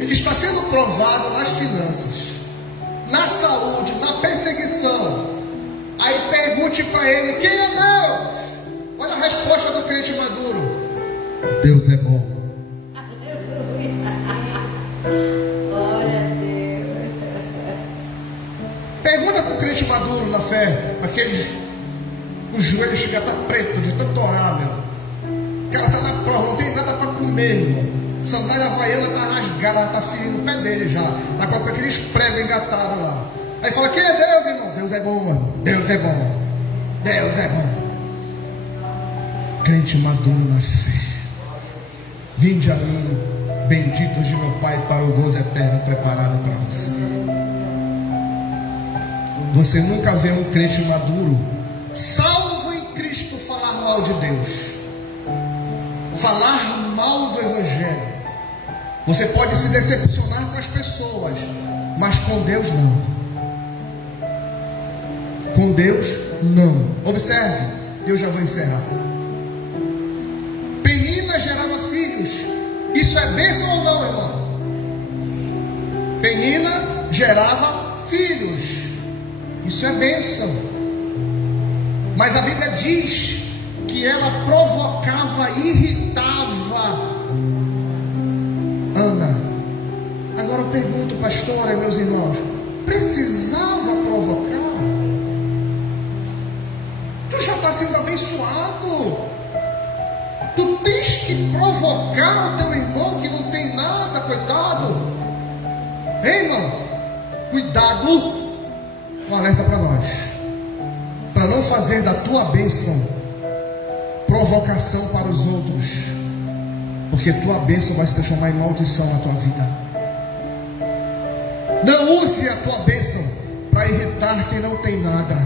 ele está sendo provado nas finanças, na saúde, na perseguição. Aí pergunte para ele: quem é Deus? Olha a resposta do crente maduro: Deus é bom. Glória a Deus. Pergunta para o crente maduro na fé, aqueles, os joelhos chegam a estar pretos de tanto orar, meu. O cara está na prova, não tem nada para comer, irmão. Sandália havaiana está rasgada, está ferindo o pé dele já. Está com aqueles pregos engatados lá. Aí fala: quem é Deus, irmão? Deus é bom, mano. Deus é bom. Deus é bom. Crente maduro na fé, vinde a mim, benditos de meu Pai, para o gozo eterno preparado para você. Você nunca vê um crente maduro, salvo em Cristo, falar mal de Deus, falar mal do Evangelho. Você pode se decepcionar com as pessoas, mas com Deus não. Com Deus não. Observe, eu já vou encerrar. Penina gerava filhos. Isso é bênção ou não, irmão? Penina gerava filhos. Isso é bênção. Mas a Bíblia diz que ela provocava, irritava Ana. Agora eu pergunto, pastora, meus irmãos, precisava provocar? Tu já está sendo abençoado. Tu tens que provocar o teu irmão que não tem nada, coitado. Hein, irmão? Cuidado. Um alerta para nós, para não fazer da tua bênção provocação para os outros, porque tua bênção vai se transformar em maldição na tua vida. Não use a tua bênção para irritar quem não tem nada.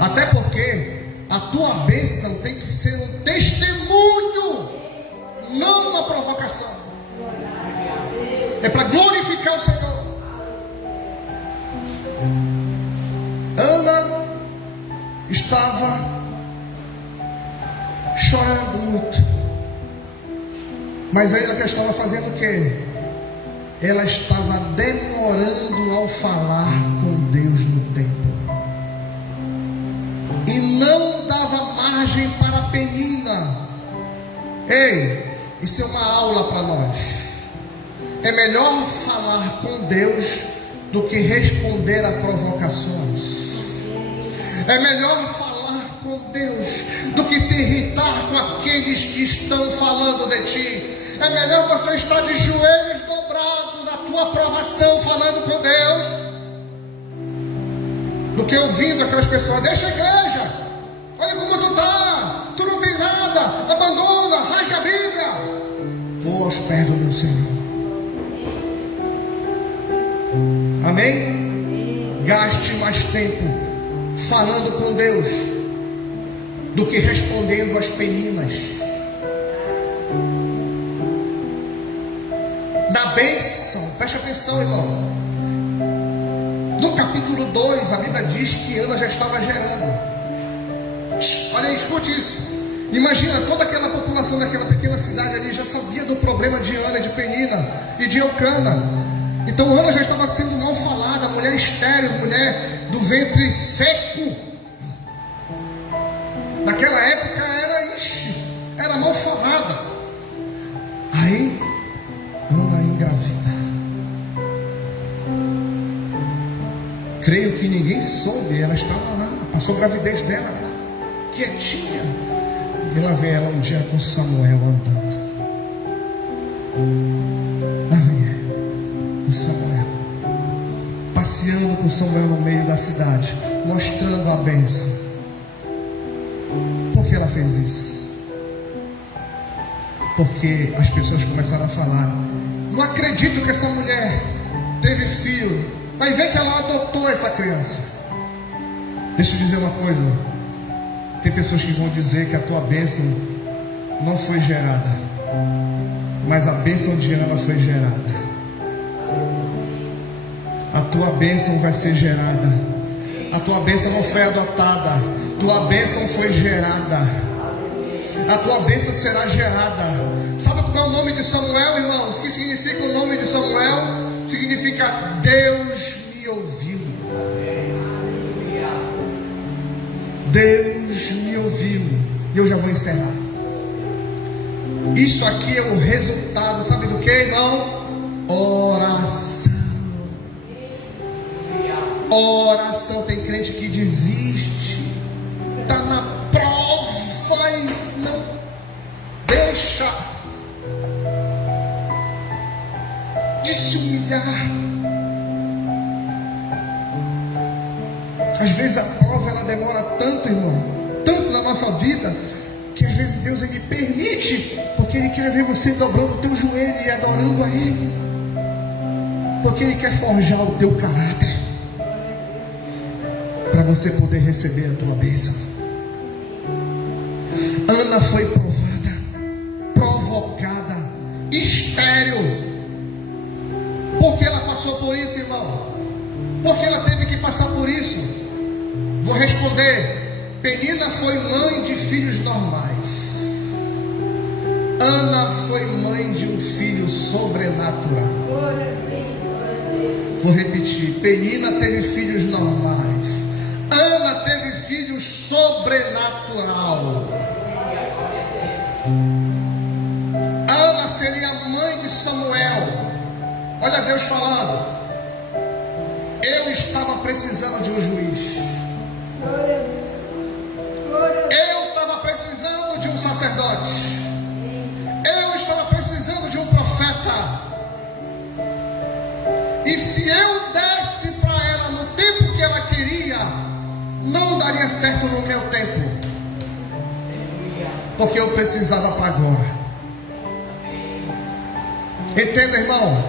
Até porque a tua bênção tem que ser um testemunho, não uma provocação. É para glorificar o Senhor. Ana estava chorando muito, mas ela que estava fazendo o quê? Ela estava demorando ao falar com Deus no templo, e não dava margem para a Penina. Ei, isso é uma aula para nós. É melhor falar com Deus do que responder a provocações. É melhor falar com Deus do que se irritar com aqueles que estão falando de ti. É melhor você estar de joelhos dobrados na tua provação falando com Deus, do que ouvindo aquelas pessoas: deixa a igreja, olha como tu está, tu não tem nada, abandona, rasga a Bíblia. Vou aos pés do meu Senhor. Amém? Gaste mais tempo falando com Deus do que respondendo às peninas. da bênção. Preste atenção, irmão. No capítulo 2, a Bíblia diz que Ana já estava gerando. Olha aí, escute isso. Imagina, toda aquela população daquela pequena cidade ali já sabia do problema de Ana, de Penina e de Eucana. Então Ana já estava sendo mal falada, mulher estéril, mulher do ventre seco. Naquela época era mal falada. Aí Ana engravida. Creio que ninguém soube, ela estava lá, passou a gravidez dela, quietinha. E ela vê ela um dia com Samuel andando. Lá vem ela, com Samuel, passeando com Samuel no meio da cidade, mostrando a bênção. Por que ela fez isso? Porque as pessoas começaram a falar: não acredito que essa mulher teve filho. Vai ver que ela adotou essa criança. Deixa eu dizer uma coisa. Tem pessoas que vão dizer que a tua bênção não foi gerada, mas a bênção de Ana foi gerada. A tua bênção vai ser gerada. A tua bênção não foi adotada, tua bênção foi gerada. A tua bênção será gerada. Sabe qual é o nome de Samuel, irmãos? O que significa o nome de Samuel? Significa Deus me ouviu. Deus me ouviu. E eu já vou encerrar. Isso aqui é o resultado, sabe do que, irmão? Oração. Oração. Tem crente que desiste, está na prova e não deixa de se humilhar. Às vezes a prova ela demora tanto, irmão, tanto na nossa vida, que às vezes Deus ele permite, porque Ele quer ver você dobrando o teu joelho e adorando a Ele, porque Ele quer forjar o teu caráter, para você poder receber a tua bênção. Ana foi provada, provocada, estéril. Por que ela passou por isso, irmão? Por que ela teve que passar por isso? Vou responder. Penina foi mãe de filhos normais. Ana foi mãe de um filho sobrenatural. Vou repetir. Penina teve filhos normais. Ana teve filhos sobrenatural. Ana seria a mãe de Samuel. Olha Deus falando: eu estava precisando de um juiz. Eu estava precisando de um sacerdote. Eu estava precisando de um profeta. E se eu desse para ela no tempo que ela queria, não daria certo no meu tempo, porque eu precisava para agora. Entenda, irmão,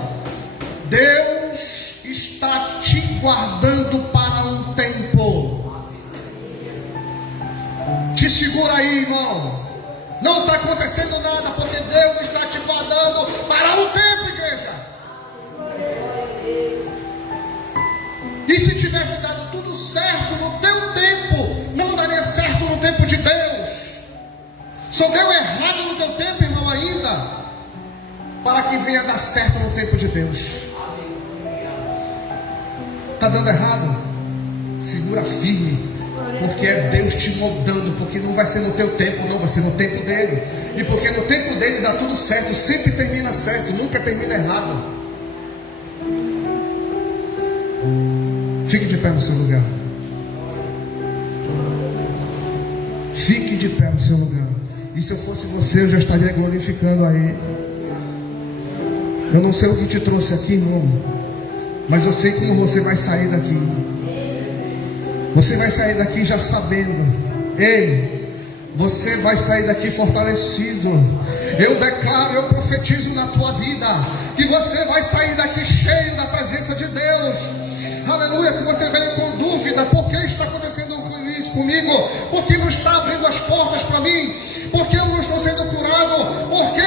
Deus está te guardando para um tempo. Te segura aí, irmão. Não está acontecendo nada, porque Deus está te guardando para um tempo, igreja. E se tivesse dado tudo certo no teu tempo, não daria certo no tempo de Deus. Só deu errado no teu tempo, irmão, ainda, para que venha dar certo no tempo de Deus. Está dando errado? Segura firme, porque é Deus te moldando, porque não vai ser no teu tempo, não, vai ser no tempo dele. E porque no tempo dele dá tudo certo, sempre termina certo, nunca termina errado. Fique de pé no seu lugar. Fique de pé no seu lugar. E se eu fosse você, eu já estaria glorificando a Ele. Eu não sei o que te trouxe aqui, irmão, mas eu sei como você vai sair daqui. Você vai sair daqui já sabendo. Ei, você vai sair daqui fortalecido. Eu declaro, eu profetizo na tua vida, que você vai sair daqui cheio da presença de Deus. Aleluia. Se você veio com dúvida, por que está acontecendo isso comigo? Por que não está abrindo as portas para mim? Por que eu não estou sendo curado? Por quê?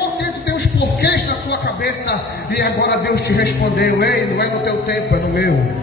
Porque tu tem os porquês na tua cabeça. cabeça e agora Deus te respondeu: ei, não é no teu tempo, é no meu.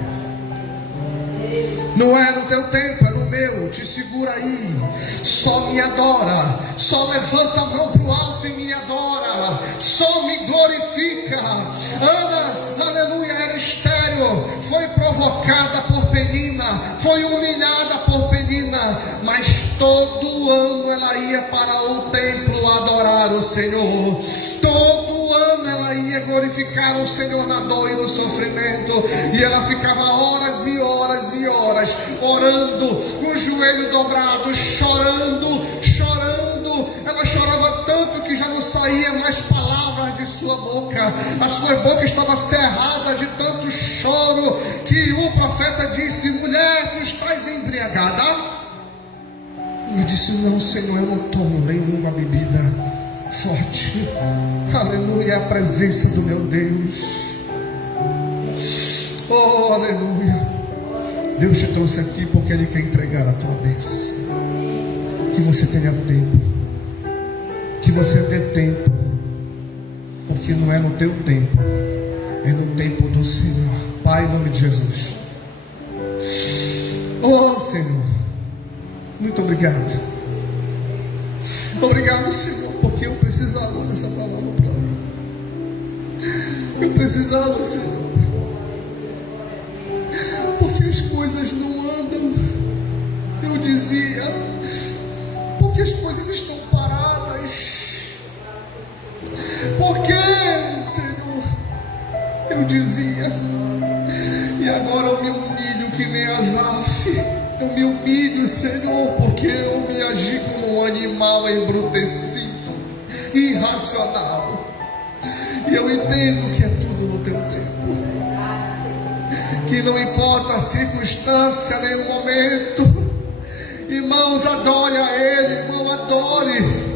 Não é no teu tempo, é no meu. Te segura aí. Só me adora. Só levanta a mão para o alto e me adora. Só me glorifica. Ana, aleluia, era estéril. Foi provocada por Penina. Foi humilhada por Penina. Mas todo ano ela ia para o templo adorar o Senhor. Todo ano ela ia glorificar o Senhor na dor e no sofrimento. E ela ficava horas e horas e horas orando, com o joelho dobrado, chorando. Ela chorava tanto que já não saía mais palavras de sua boca. A sua boca estava cerrada de tanto choro, que o profeta disse: mulher, tu estás embriagada? Ela disse: não, Senhor, eu não tomo nenhuma bebida forte. Aleluia, é a presença do meu Deus. Oh, aleluia. Deus te trouxe aqui porque Ele quer entregar a tua bênção. Que você tenha tempo, que você dê tempo, porque não é no teu tempo, é no tempo do Senhor. Pai, em nome de Jesus. Oh, Senhor, muito obrigado. Obrigado, Senhor, porque eu precisava dessa palavra para mim. Eu precisava, Senhor, porque as coisas não andam. Eu dizia: porque as coisas estão paradas. Porque, Senhor, eu dizia. E agora eu me humilho que nem Asaf. Eu me humilho, Senhor, porque eu me agi como um animal embrutecido, irracional. E eu entendo que é tudo no teu tempo, que não importa a circunstância nem o momento. Irmãos, adore a Ele, irmão, adore.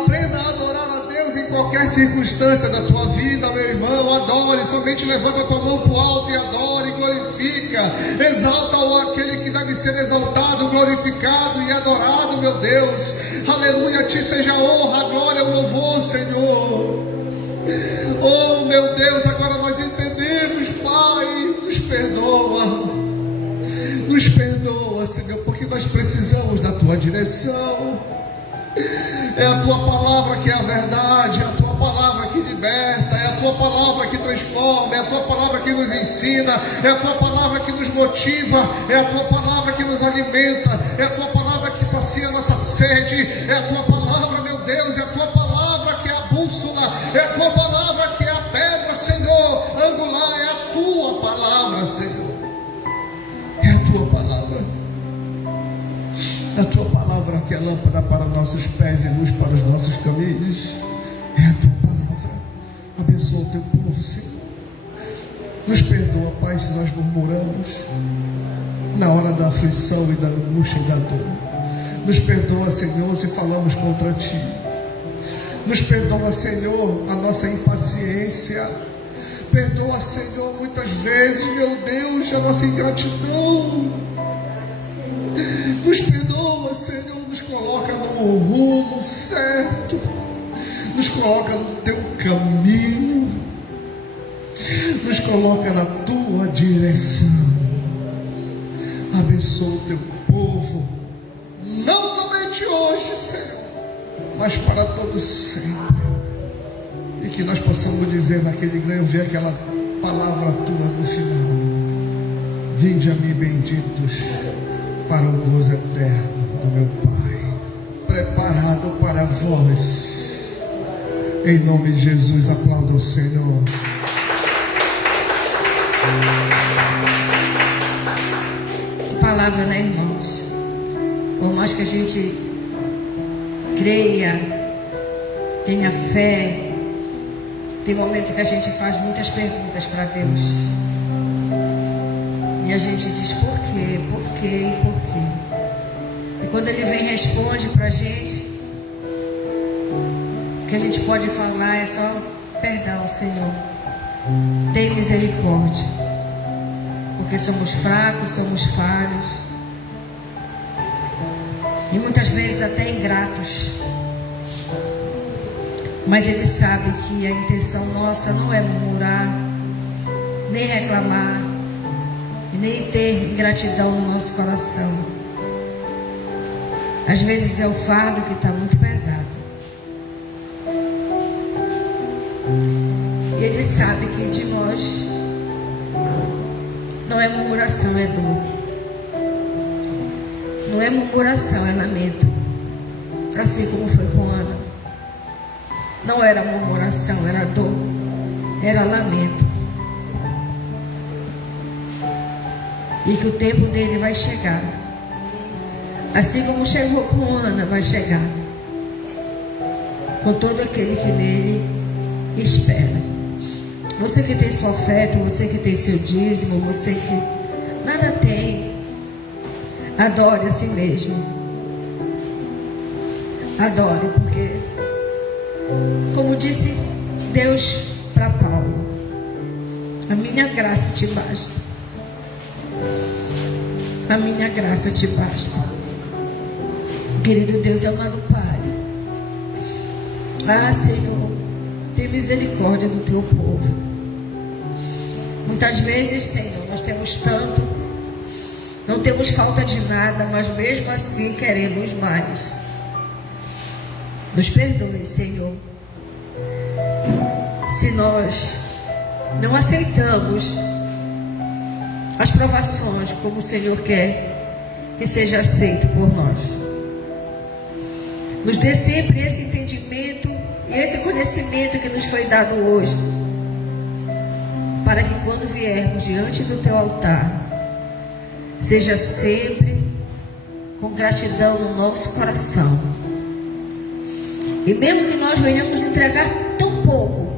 Aprenda a adorar a Deus em qualquer circunstância da tua vida, meu irmão. Adore, somente levanta a tua mão para o alto e adore, glorifica. Exalta-o, aquele que deve ser exaltado, glorificado e adorado, meu Deus. Aleluia, a ti seja a honra, a glória, o louvor, Senhor. Oh, meu Deus, agora nós entendemos, Pai, nos perdoa, Senhor, porque nós precisamos da tua direção. É a tua palavra que é a verdade, é a tua palavra que liberta, é a tua palavra que transforma, é a tua palavra que nos ensina, é a tua palavra que nos motiva, é a tua palavra que nos alimenta, é a tua palavra que sacia a nossa sede, é a tua palavra, meu Deus, é a tua palavra que é a bússola, é a tua palavra que é a pedra, Senhor, angular, é a tua palavra, Senhor, é a tua palavra. A tua palavra que é lâmpada para nossos pés e luz para os nossos caminhos. É a tua palavra. Abençoa o teu povo, Senhor. Nos perdoa, Pai, se nós murmuramos na hora da aflição e da angústia e da dor. Nos perdoa, Senhor, se falamos contra Ti. Nos perdoa, Senhor, a nossa impaciência. Perdoa, Senhor, muitas vezes, meu Deus, a nossa ingratidão. Nos perdoa, Senhor, nos coloca no rumo certo, nos coloca no teu caminho, nos coloca na tua direção. Abençoa o teu povo, não somente hoje, Senhor, mas para todo sempre. E que nós possamos dizer naquele grande ver aquela palavra tua no final: vinde a mim, benditos, para o gozo eterno do meu Pai, preparado para vós. Em nome de Jesus, aplauda o Senhor. Que palavra, né, irmãos? Por mais que a gente creia, tenha fé, tem momento que a gente faz muitas perguntas para Deus. E a gente diz por quê, por quê e por quê. E quando Ele vem e responde para a gente, o que a gente pode falar é só: perdão, Senhor, tem misericórdia, porque somos fracos, somos falhos e muitas vezes até ingratos. Mas Ele sabe que a intenção nossa não é murmurar, nem reclamar, nem ter ingratidão no nosso coração. Às vezes é o fardo que está muito pesado. E Ele sabe que de nós não é murmuração, é dor. Não é murmuração, é lamento. Assim como foi com Ana. Não era murmuração, era dor, era lamento. E que o tempo dele vai chegar. Assim como chegou com Ana, vai chegar com todo aquele que nele espera. Você que tem sua oferta, você que tem seu dízimo, você que nada tem, adore a si mesmo. Adore, porque, como disse Deus para Paulo, a minha graça te basta. A minha graça te basta. Querido Deus, amado Pai, Senhor, tem misericórdia do teu povo. Muitas vezes, Senhor, nós temos tanto, não temos falta de nada, mas mesmo assim queremos mais. Nos perdoe, Senhor, se nós não aceitamos as provações como o Senhor quer que seja aceito por nós. Nos dê sempre esse entendimento e esse conhecimento que nos foi dado hoje, para que quando viermos diante do teu altar, seja sempre com gratidão no nosso coração. E mesmo que nós venhamos entregar tão pouco,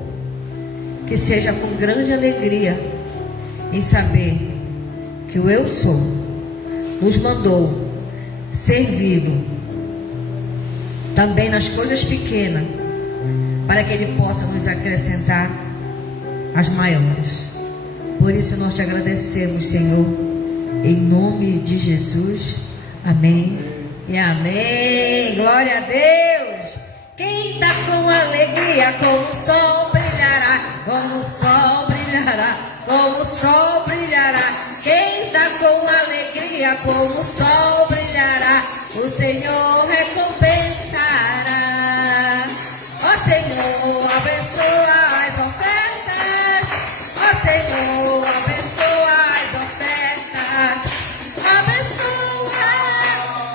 que seja com grande alegria em saber que o Eu Sou nos mandou servi-lo também nas coisas pequenas, para que Ele possa nos acrescentar as maiores. Por isso nós te agradecemos, Senhor, em nome de Jesus. Amém e amém. Glória a Deus. Quem está com alegria, como o sol brilhará, como o sol brilhará, como o sol brilhará. Quem está com alegria, como o sol brilhará, o Senhor recompensará. Ó Senhor, abençoa as ofertas. Ó Senhor, abençoa as ofertas. Abençoa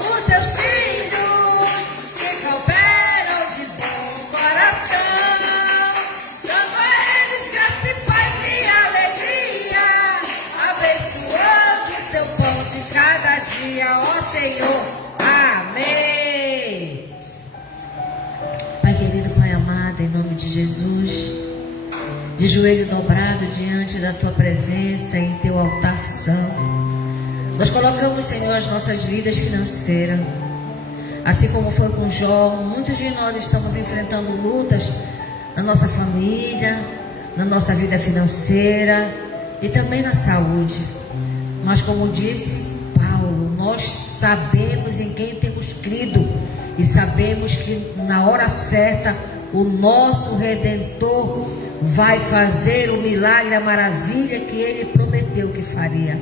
os teus filhos que cooperam de bom coração, dando a eles graça e paz e alegria, abençoando seu pão de cada dia. Ó Senhor, amém. Pai querido, Pai amado, em nome de Jesus, de joelho dobrado diante da tua presença em teu altar santo, nós colocamos, Senhor, as nossas vidas financeiras. Assim como foi com Jó, muitos de nós estamos enfrentando lutas na nossa família, na nossa vida financeira e também na saúde. Mas como disse Paulo, nós sabemos em quem temos crido e sabemos que na hora certa o nosso Redentor vai fazer o milagre, a maravilha que Ele prometeu que faria.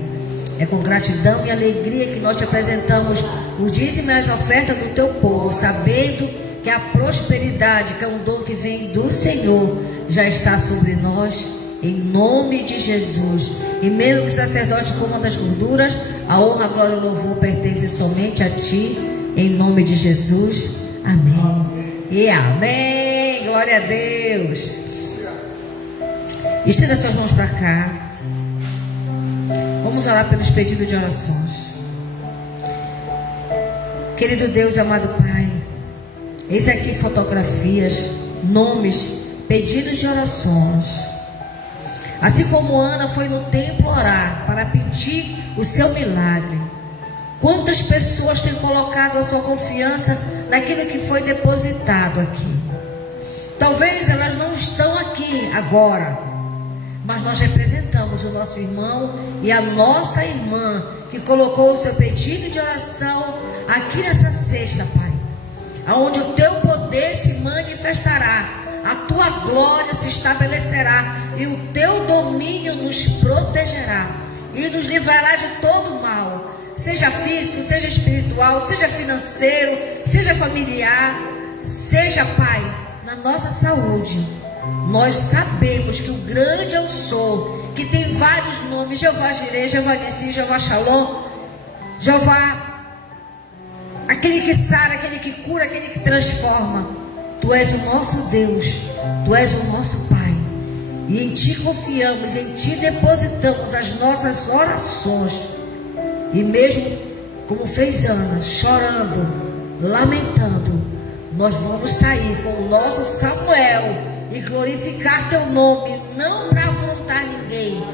É com gratidão e alegria que nós te apresentamos o dízimo e as ofertas do teu povo, sabendo que a prosperidade, que é um dom que vem do Senhor, já está sobre nós, em nome de Jesus. E mesmo que o sacerdote coma das gorduras, a honra, a glória e o louvor pertence somente a ti, em nome de Jesus. Amém e amém. Glória a Deus. Estenda suas mãos para cá. Vamos orar pelos pedidos de orações. Querido Deus, amado Pai, eis aqui fotografias, nomes, pedidos de orações. Assim como Ana foi no templo orar para pedir o seu milagre, quantas pessoas têm colocado a sua confiança naquilo que foi depositado aqui? Talvez elas não estão aqui agora, mas nós representamos o nosso irmão e a nossa irmã que colocou o seu pedido de oração aqui nessa cesta, Pai, aonde o teu poder se manifestará a tua glória se estabelecerá e o teu domínio nos protegerá e nos livrará de todo mal, seja físico, seja espiritual, seja financeiro, seja familiar, seja, Pai, na nossa saúde. Nós sabemos que o grande eu sou, que tem vários nomes: Jeová Jireh, Jeová Nissi, Jeová Shalom, Jeová, aquele que sara, aquele que cura, aquele que transforma. Tu és o nosso Deus, tu és o nosso Pai, e em Ti confiamos, em Ti depositamos as nossas orações. E mesmo como fez Ana, chorando, lamentando, nós vamos sair com o nosso Samuel e glorificar Teu nome, não para afrontar ninguém,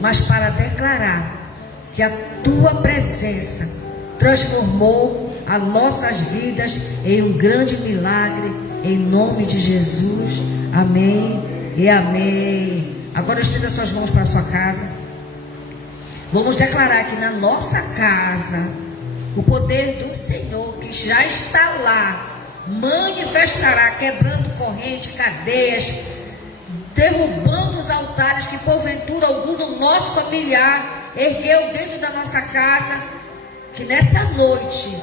mas para declarar que a Tua presença transformou as nossas vidas em um grande milagre, em nome de Jesus. Amém e amém. Agora estenda suas mãos para a sua casa. Vamos declarar que na nossa casa o poder do Senhor, que já está lá, manifestará, quebrando corrente, cadeias, derrubando os altares que porventura algum do nosso familiar ergueu dentro da nossa casa. Que nessa noite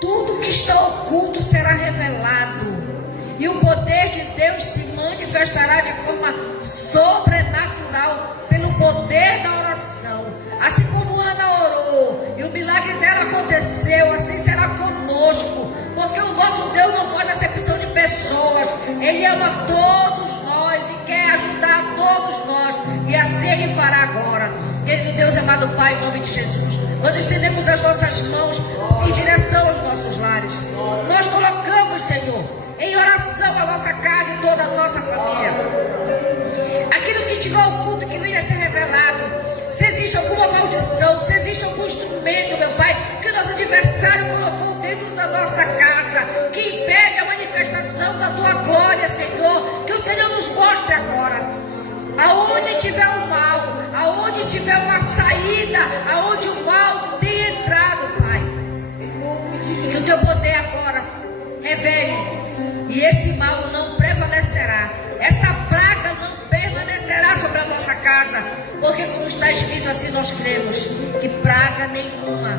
tudo que está oculto será revelado e o poder de Deus se manifestará de forma sobrenatural pelo poder da oração. Assim como Ana orou e o milagre dela aconteceu, assim será conosco, porque o nosso Deus não faz acepção de pessoas. Ele ama todos nós e quer ajudar todos nós, e assim Ele fará agora. Querido Deus, amado Pai, em nome de Jesus, nós estendemos as nossas mãos em direção aos nossos lares. Nós colocamos, Senhor, em oração a nossa casa e toda a nossa família. Aquilo que estiver oculto, que venha a ser revelado. Se existe alguma maldição, se existe algum instrumento, meu Pai, que o nosso adversário colocou dentro da nossa casa, que impede a manifestação da Tua glória, Senhor, que o Senhor nos mostre agora. Aonde estiver o mal, aonde estiver uma saída, aonde o mal tem entrado, Pai, que o Teu poder agora revele, e esse mal não prevalecerá, essa praga não permanecerá sobre a nossa casa, porque como está escrito, assim nós cremos, que praga nenhuma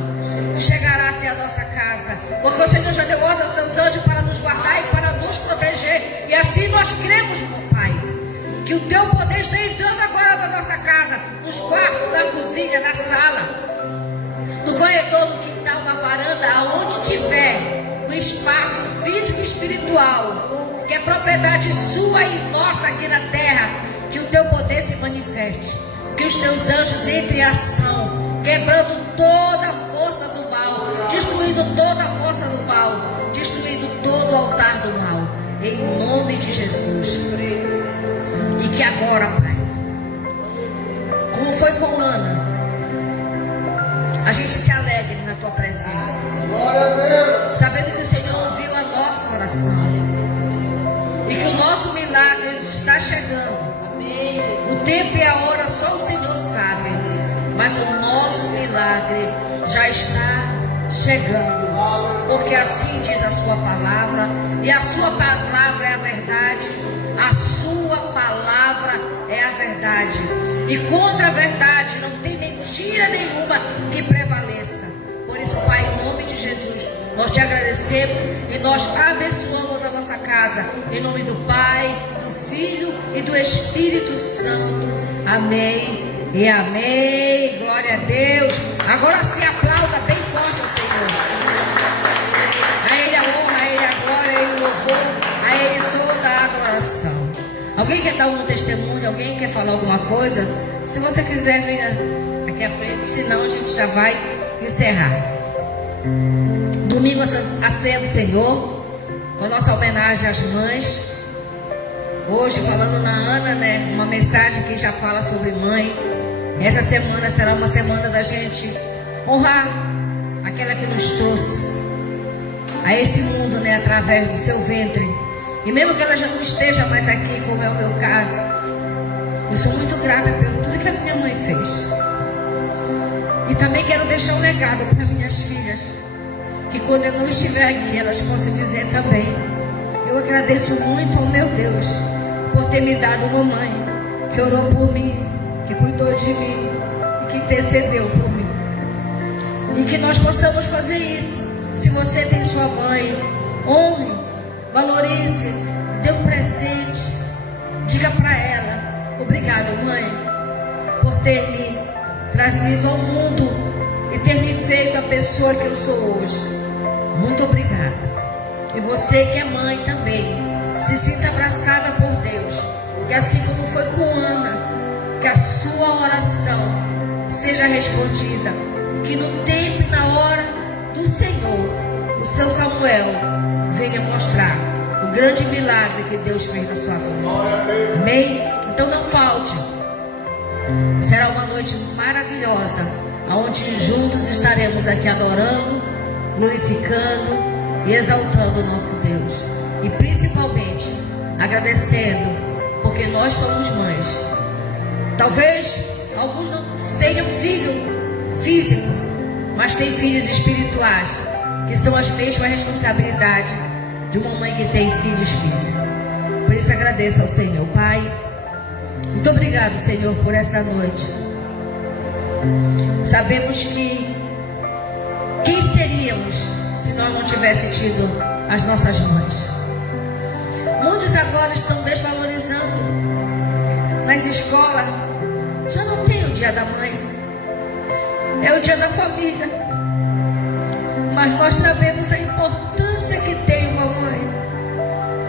chegará até a nossa casa, porque o Senhor já deu ordem aos seus anjos para nos guardar e para nos proteger, e assim nós cremos, meu Pai, que o Teu poder está entrando agora na nossa casa, nos quartos, na cozinha, na sala, no corredor, no quintal, na varanda, aonde tiver o espaço físico e espiritual, que é propriedade sua e nossa aqui na terra, que o Teu poder se manifeste, que os Teus anjos entrem em ação, quebrando toda a força do mal, destruindo toda a força do mal, destruindo todo o altar do mal, em nome de Jesus. E que agora, Pai, como foi com Ana, a gente se alegre na Tua presença, sabendo que o Senhor ouviu a nossa oração e que o nosso milagre está chegando. O tempo e a hora só o Senhor sabe, mas o nosso milagre já está chegando, porque assim diz a Sua palavra, e a Sua palavra é a verdade, a Sua palavra é a verdade, e contra a verdade não tem mentira nenhuma que prevaleça. Por isso, Pai, em nome de Jesus, nós Te agradecemos e nós abençoamos a nossa casa, em nome do Pai, do Filho e do Espírito Santo. Amém e amém. Glória a Deus. Agora se aplauda bem forte ao Senhor. A Ele a honra, a Ele a glória, a Ele o louvor, a Ele toda a adoração. Alguém quer dar um testemunho? Alguém quer falar alguma coisa? Se você quiser, venha aqui à frente, senão a gente já vai encerrar. Domingo a ceia do Senhor, com a nossa homenagem às mães. Hoje falando na Ana, né? Uma mensagem que já fala sobre mãe. Essa semana será uma semana da gente honrar aquela que nos trouxe a esse mundo, né? Através do seu ventre. E mesmo que ela já não esteja mais aqui, como é o meu caso, eu sou muito grata por tudo que a minha mãe fez. E também quero deixar um legado para minhas filhas, que quando eu não estiver aqui, elas possam dizer também: eu agradeço muito ao meu Deus, por ter me dado uma mãe que orou por mim, que cuidou de mim e que intercedeu por mim. E que nós possamos fazer isso. Se você tem sua mãe, honre, valorize, dê um presente, diga para ela: obrigado, mãe, por ter me trazido ao mundo e ter me feito a pessoa que eu sou hoje. Muito obrigada. E você que é mãe também, se sinta abraçada por Deus, que assim como foi com Ana, que a sua oração seja respondida, que no tempo e na hora do Senhor, o seu Samuel venha mostrar o grande milagre que Deus fez na sua vida. Amém? Então não falte. Será uma noite maravilhosa, onde juntos estaremos aqui adorando, glorificando e exaltando o nosso Deus. E principalmente agradecendo, porque nós somos mães. Talvez alguns não tenham filho físico, mas têm filhos espirituais, que são as mesmas responsabilidades de uma mãe que tem filhos físicos. Por isso agradeço ao Senhor. Pai, muito obrigado, Senhor, por essa noite. Sabemos que quem seríamos se nós não tivéssemos tido as nossas mães? Muitos agora estão desvalorizando. Nas escolas já não tem o dia da mãe, é o dia da família. Mas nós sabemos a importância que tem uma mãe.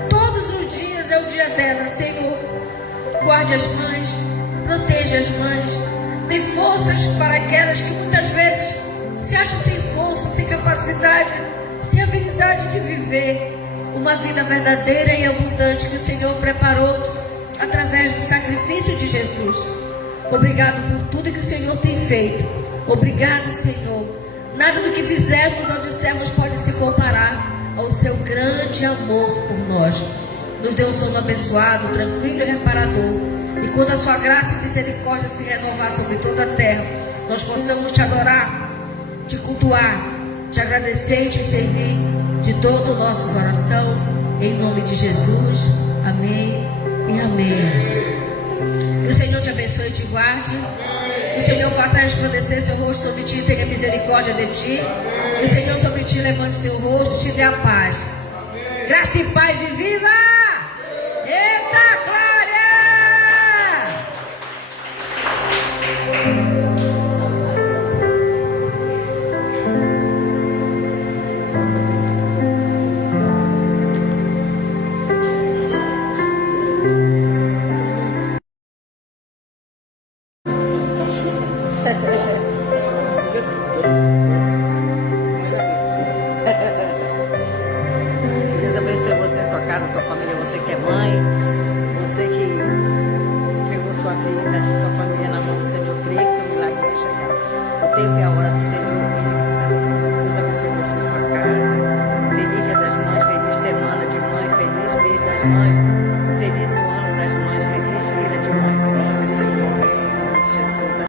Todos os dias é o dia dela. Senhor, guarde as mães, proteja as mães, dê forças para aquelas que muitas vezes se acham sem força, sem capacidade, sem habilidade de viver uma vida verdadeira e abundante que o Senhor preparou através do sacrifício de Jesus. Obrigado por tudo que o Senhor tem feito. Obrigado, Senhor. Nada do que fizermos ou dissermos pode se comparar ao seu grande amor por nós. Nos dê um sono abençoado, tranquilo e reparador. E quando a sua graça e misericórdia se renovar sobre toda a terra, nós possamos te adorar, te cultuar, te agradecer e te servir de todo o nosso coração. Em nome de Jesus. Amém e amém. Que o Senhor te abençoe e te guarde. Que o Senhor faça resplandecer seu rosto sobre ti e tenha misericórdia de ti. Que o Senhor sobre ti levante seu rosto e te dê a paz. Graça e paz e viva! Eita glória! Deus abençoe você, sua casa, sua família, você que é mãe, você que entregou sua vida, sua família na mão do Senhor. Creia que seu milagre vai chegar. O tempo e a hora do Senhor. Deus abençoe você, sua casa. Feliz Dia das Mães, feliz semana de mãe, feliz mês das mães.